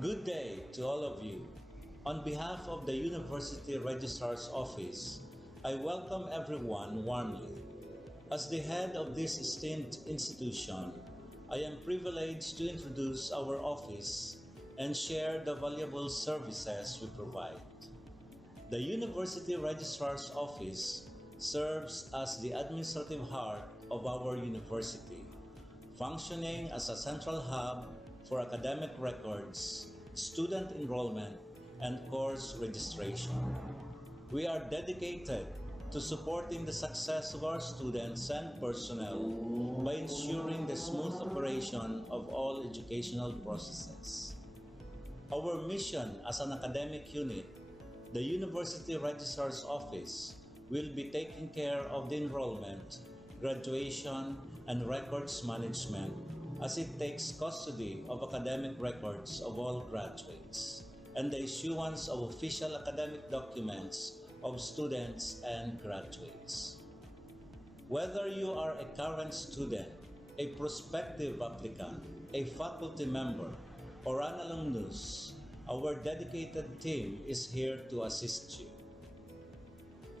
Good day to all of you. On behalf of the University Registrar's Office, I welcome everyone warmly. As the head of this esteemed institution, I am privileged to introduce our office and share the valuable services we provide. The University Registrar's Office serves as the administrative heart of our university, functioning as a central hub for academic records, student enrollment, and course registration. We are dedicated to supporting the success of our students and personnel by ensuring the smooth operation of all educational processes. Our mission as an academic unit, the University Registrar's Office, will be taking care of the enrollment, graduation, and records management as it takes custody of academic records of all graduates and the issuance of official academic documents of students and graduates. Whether you are a current student, a prospective applicant, a faculty member, or an alumnus, our dedicated team is here to assist you.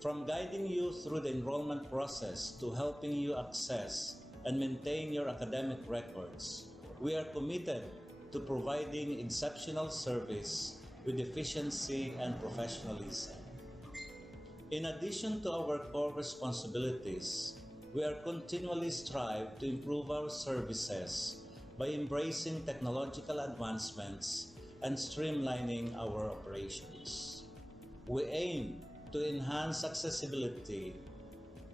From guiding you through the enrollment process to helping you access and maintain your academic records, we are committed to providing exceptional service with efficiency and professionalism. In addition to our core responsibilities, we are continually strive to improve our services by embracing technological advancements and streamlining our operations. We aim to enhance accessibility,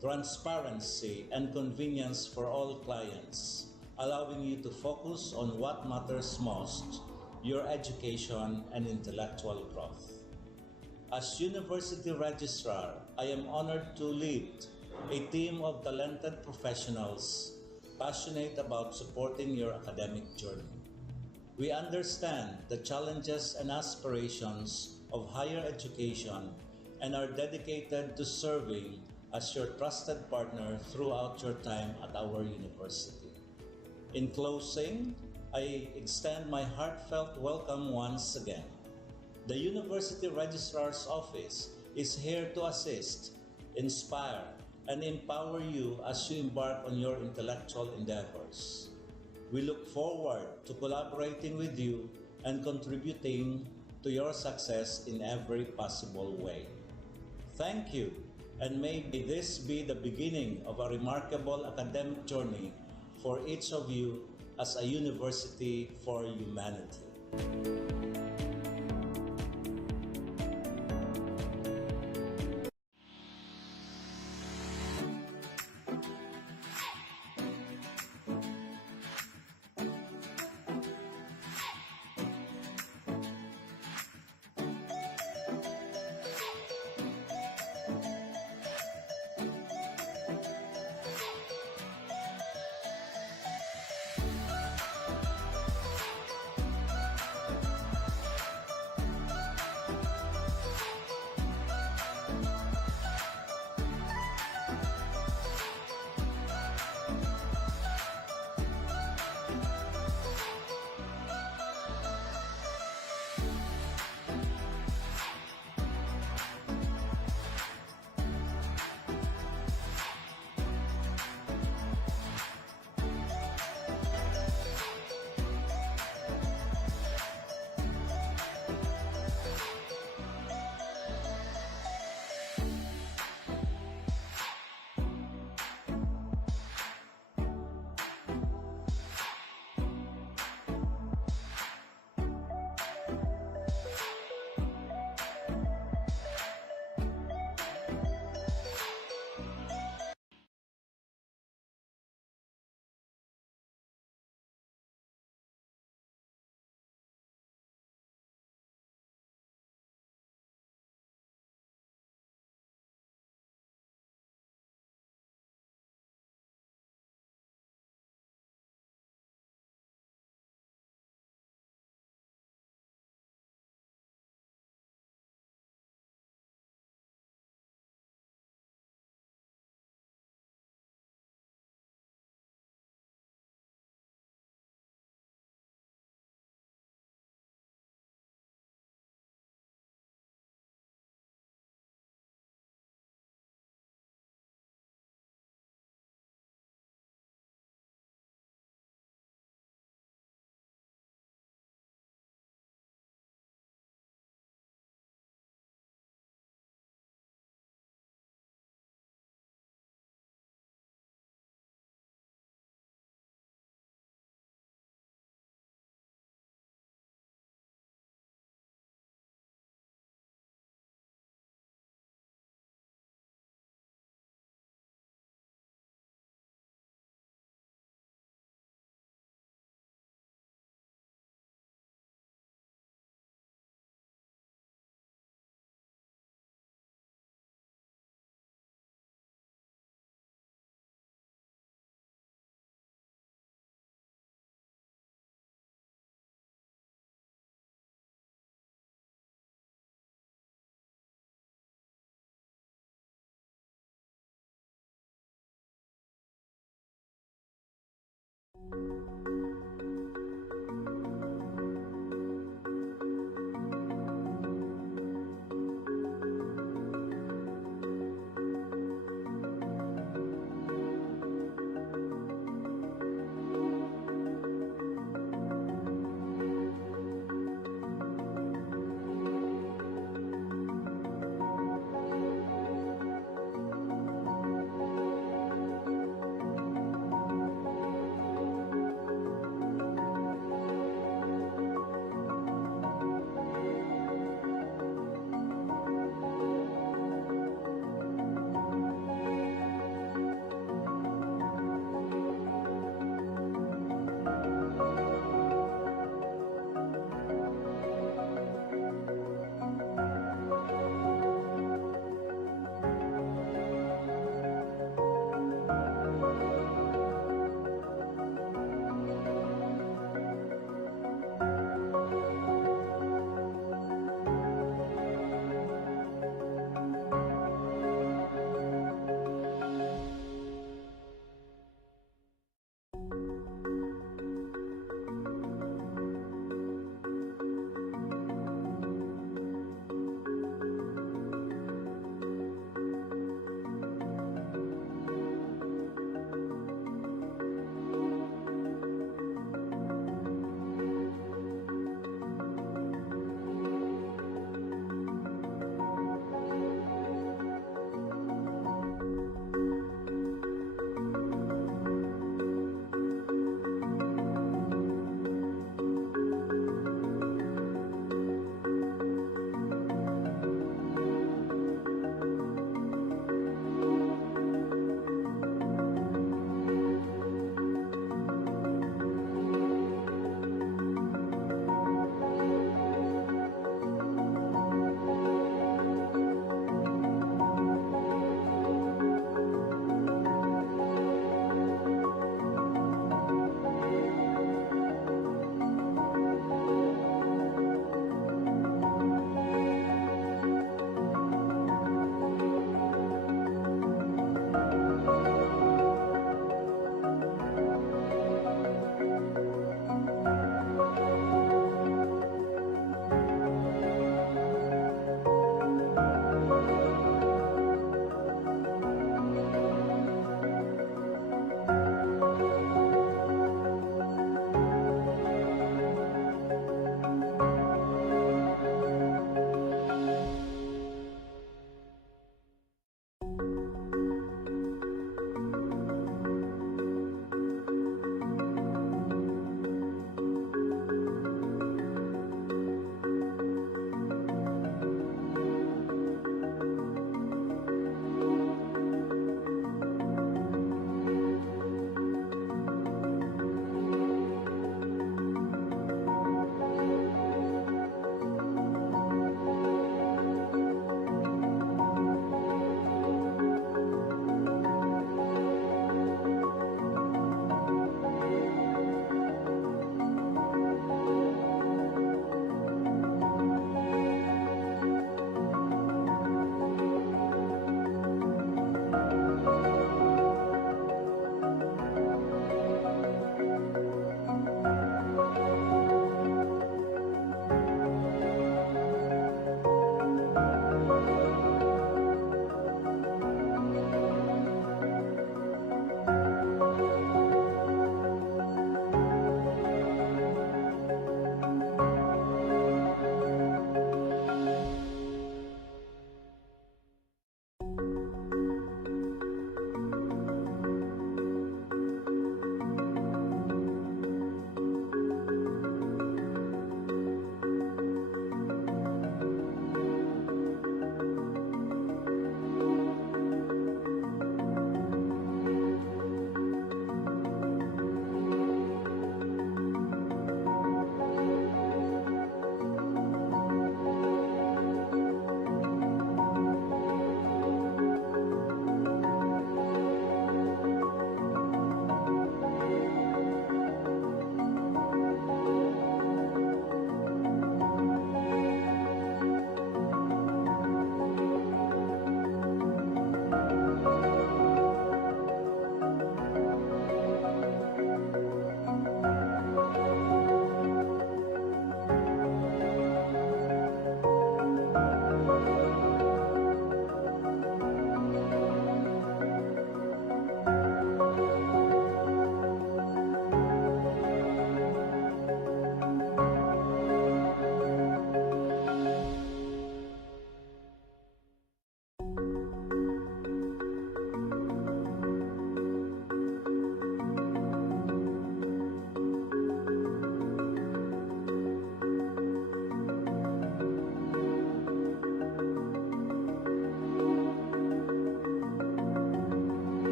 transparency, and convenience for all clients, allowing you to focus on what matters most, your education and intellectual growth. As University Registrar, I am honored to lead a team of talented professionals passionate about supporting your academic journey. We understand the challenges and aspirations of higher education and are dedicated to serving as your trusted partner throughout your time at our university. In closing, I extend my heartfelt welcome once again. The University Registrar's Office is here to assist, inspire, and empower you as you embark on your intellectual endeavors. We look forward to collaborating with you and contributing to your success in every possible way. Thank you, and may this be the beginning of a remarkable academic journey for each of you as a university for humanity.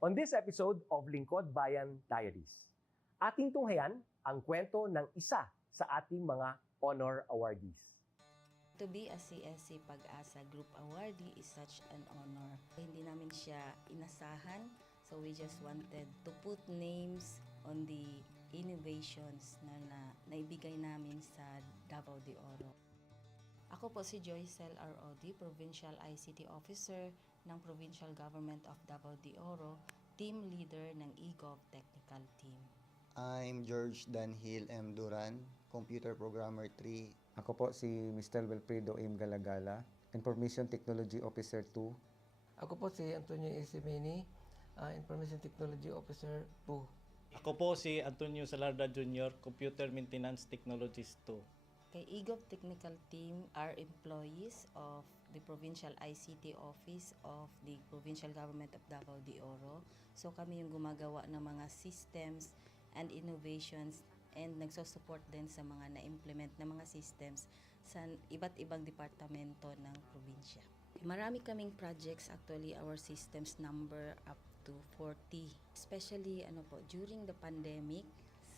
On this episode of Lingkod Bayan Diaries, ating tunghayan ang kwento ng isa sa ating mga honor awardees. To be a CSC Pag-asa Group Awardee is such an honor. Hindi namin siya inasahan, so we just wanted to put names on the innovations na naibigay namin sa Davao de Oro. Ako po si Joycel R. Odi, Provincial ICT Officer ng Provincial Government of Davao de Oro, Team Leader ng eGov Technical Team. I'm George Danhil M. Duran, Computer Programmer 3. Ako po si Mr. Wilfredo M. Galagala, Information Technology Officer 2. Ako po si Antonio Isimeni, Information Technology Officer 2. Ako po si Antonio Salarda Jr., Computer Maintenance Technologist 2. Kay eGov Technical Team are employees of the Provincial ICT Office of the Provincial Government of Davao de Oro. So kami yung gumagawa ng mga systems and innovations and nagsusupport din sa mga na-implement na mga systems sa iba't ibang departamento ng probinsya. Marami kaming projects, actually our systems number up to 40. Especially during the pandemic,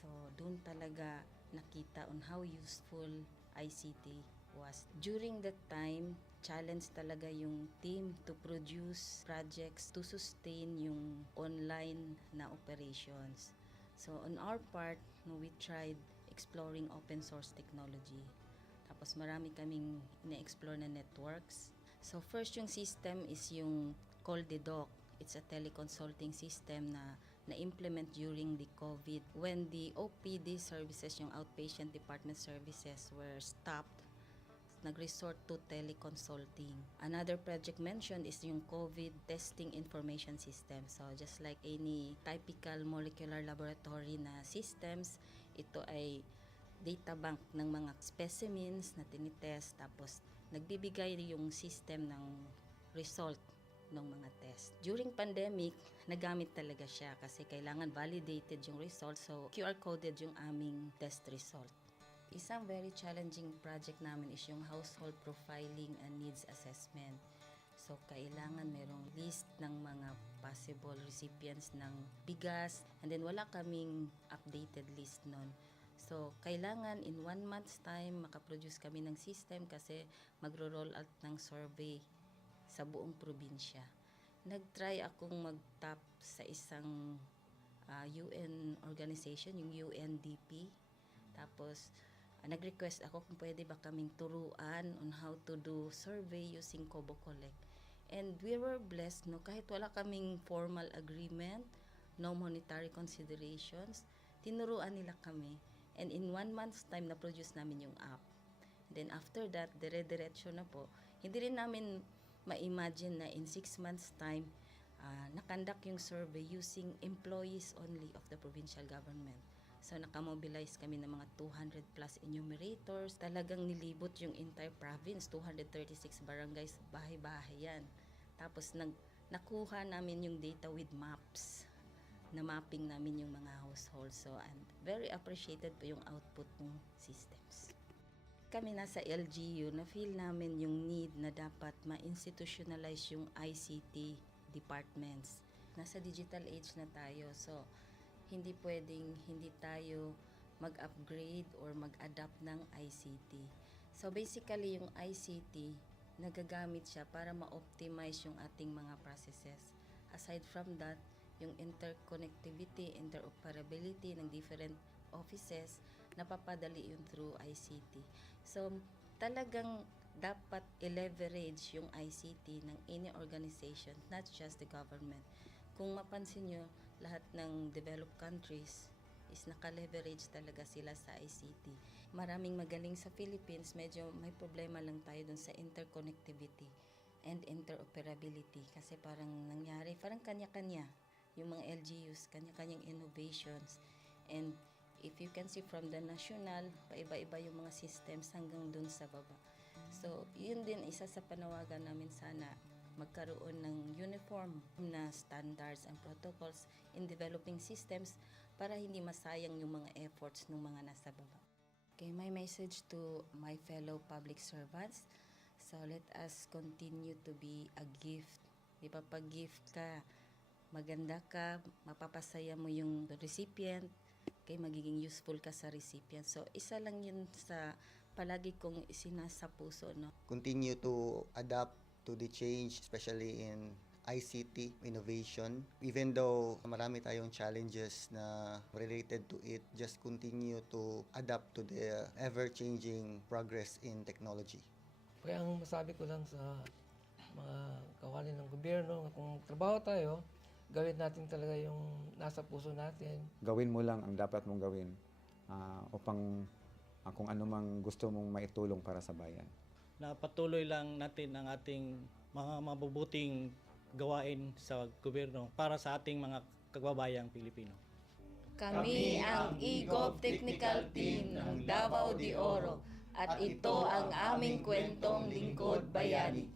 so doon talaga nakita on how useful ICT was. During that time, challenge talaga yung team to produce projects to sustain yung online na operations. So on our part, we tried exploring open source technology. Tapos marami kaming ina-explore na networks. So first yung system is yung CallDedoc. It's a teleconsulting system na na-implement during the COVID when the OPD services, yung outpatient department services were stopped. Nag-resort to teleconsulting. Another project mentioned is yung COVID testing information system. So just like any typical molecular laboratory na systems, ito ay data bank ng mga specimens na tinitest, tapos nagbibigay yung system ng result ng mga test. During pandemic, nagamit talaga siya kasi kailangan validated yung result. So QR coded yung aming test result. Isang very challenging project namin is yung household profiling and needs assessment. So, kailangan merong list ng mga possible recipients ng bigas, and then wala kaming updated list nun. So, kailangan in 1 month's time makaproduce kami ng system kasi magro-roll out ng survey sa buong probinsya. Nag-try akong mag-tap sa isang UN organization, yung UNDP. Tapos, nag-request ako kung pwede ba kaming turuan on how to do survey using Kobo Collect. And we were blessed, kahit wala kaming formal agreement, no monetary considerations, tinuruan nila kami. And in 1 month's time, na-produce namin yung app. And then after that, dire-diretso na po. Hindi rin namin ma-imagine na in 6 months' time, nakandak yung survey using employees only of the provincial government. So, nakamobilize kami ng mga 200 plus enumerators. Talagang nilibot yung entire province, 236 barangays, bahay-bahay yan. Tapos, nakuha namin yung data with maps. Na mapping namin yung mga households. So, and very appreciated po yung output ng systems. Kami nasa LGU, na-feel namin yung need na dapat ma-institutionalize yung ICT departments. Nasa digital age na tayo, so hindi pwedeng hindi tayo mag-upgrade or mag-adapt ng ICT. So basically yung ICT, nagagamit siya para ma-optimize yung ating mga processes. Aside from that, yung interconnectivity, interoperability ng different offices, napapadali yun through ICT. So talagang dapat i-leverage yung ICT ng any organization, not just the government. Kung mapansin nyo, lahat ng developed countries is naka-leverage talaga sila sa ICT. Maraming magaling sa Philippines, medyo may problema lang tayo dun sa interconnectivity and interoperability kasi parang nangyari, parang kanya-kanya yung mga LGUs, kanya-kanyang innovations. And if you can see from the national, paiba-iba yung mga systems hanggang dun sa baba. So, yun din isa sa panawagan namin sana magkaroon ng uniform na standards and protocols in developing systems para hindi masayang yung mga efforts ng mga nasa baba. Okay, my message to my fellow public servants, so let us continue to be a gift. Di ba, pag gift ka, maganda ka, mapapasaya mo yung recipient, kay magiging useful ka sa recipient. So, isa lang yun sa palagi kong isinasa puso, no? Continue to adapt to the change, especially in ICT innovation. Even though marami tayong challenges na related to it, just continue to adapt to the ever-changing progress in technology. Kaya ang masabi ko lang sa mga kawani ng gobyerno, kung trabaho tayo, gawin natin talaga yung nasa puso natin. Gawin mo lang ang dapat mong gawin upang kung ano mang gusto mong maitulong para sa bayan. Na patuloy lang natin ang ating mga mabubuting gawain sa gobyerno para sa ating mga kababayang Pilipino. Kami ang EGOV Technical Team ng Davao de Oro at ito ang aming kwentong Lingkod Bayani.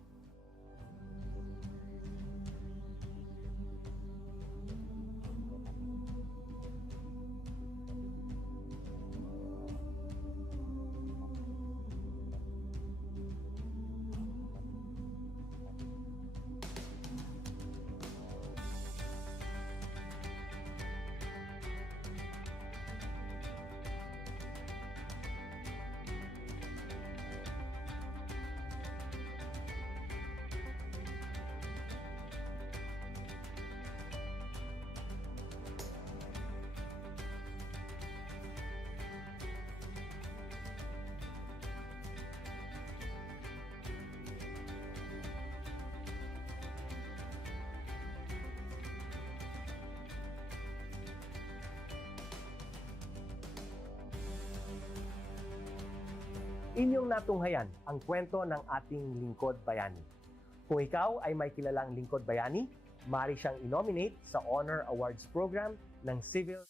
Inyong natunghayan ang kwento ng ating lingkod bayani. Kung ikaw ay may kilalang lingkod bayani, maaari siyang i-nominate sa Honor Awards Program ng Civil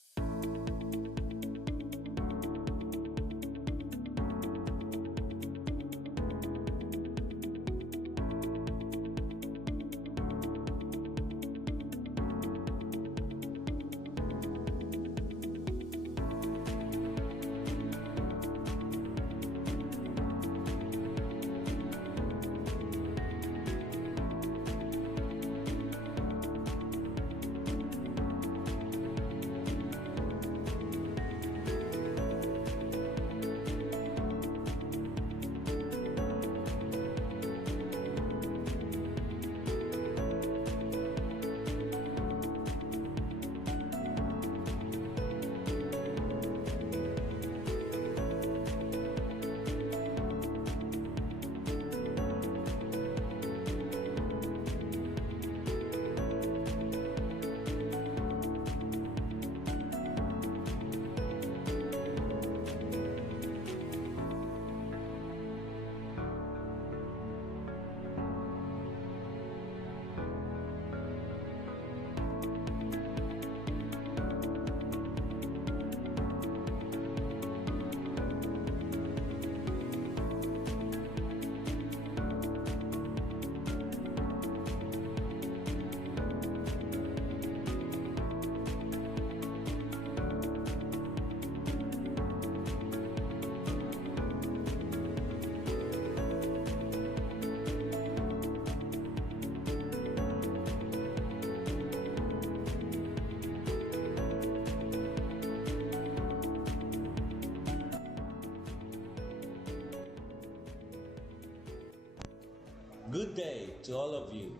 Good day to all of you.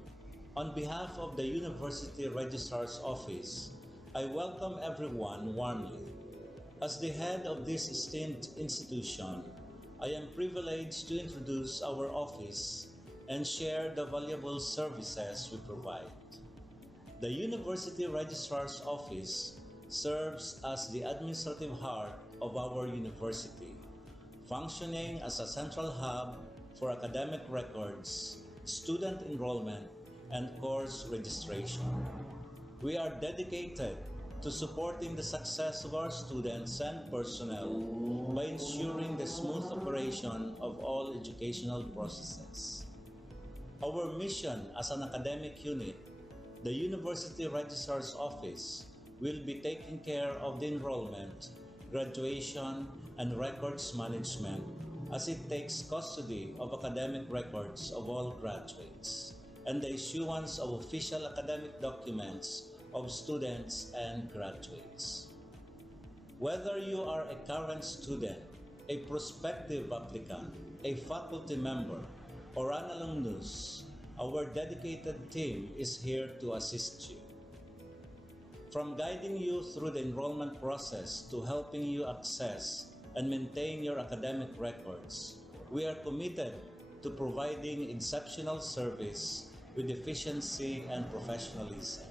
On behalf of the University Registrar's Office, I welcome everyone warmly. As the head of this esteemed institution, I am privileged to introduce our office and share the valuable services we provide. The University Registrar's Office serves as the administrative heart of our university, functioning as a central hub for academic records, student enrollment, and course registration. We are dedicated to supporting the success of our students and personnel by ensuring the smooth operation of all educational processes. Our mission as an academic unit, the University Registrar's Office, will be taking care of the enrollment, graduation, and records management as it takes custody of academic records of all graduates and the issuance of official academic documents of students and graduates. Whether you are a current student, a prospective applicant, a faculty member, or an alumnus, our dedicated team is here to assist you. From guiding you through the enrollment process to helping you access and maintain your academic records, we are committed to providing exceptional service with efficiency and professionalism.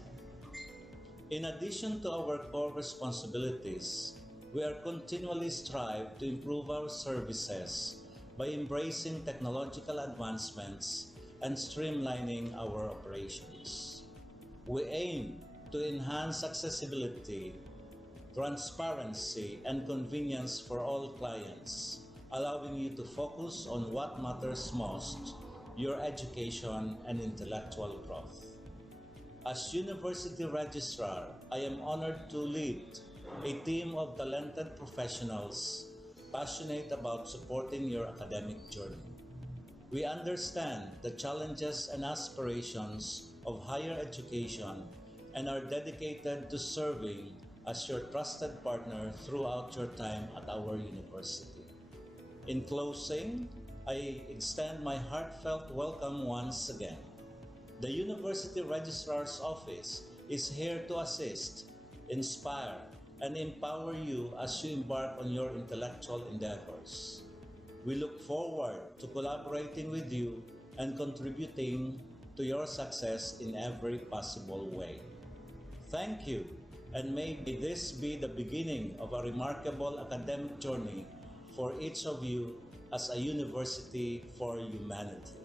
In addition to our core responsibilities, we are continually strive to improve our services by embracing technological advancements and streamlining our operations. We aim to enhance accessibility, transparency, and convenience for all clients, allowing you to focus on what matters most, your education and intellectual growth. As University Registrar, I am honored to lead a team of talented professionals passionate about supporting your academic journey. We understand the challenges and aspirations of higher education and are dedicated to serving as your trusted partner throughout your time at our university. In closing, I extend my heartfelt welcome once again. The University Registrar's Office is here to assist, inspire, and empower you as you embark on your intellectual endeavors. We look forward to collaborating with you and contributing to your success in every possible way. Thank you, and may this be the beginning of a remarkable academic journey for each of you as a university for humanity.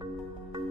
Bye!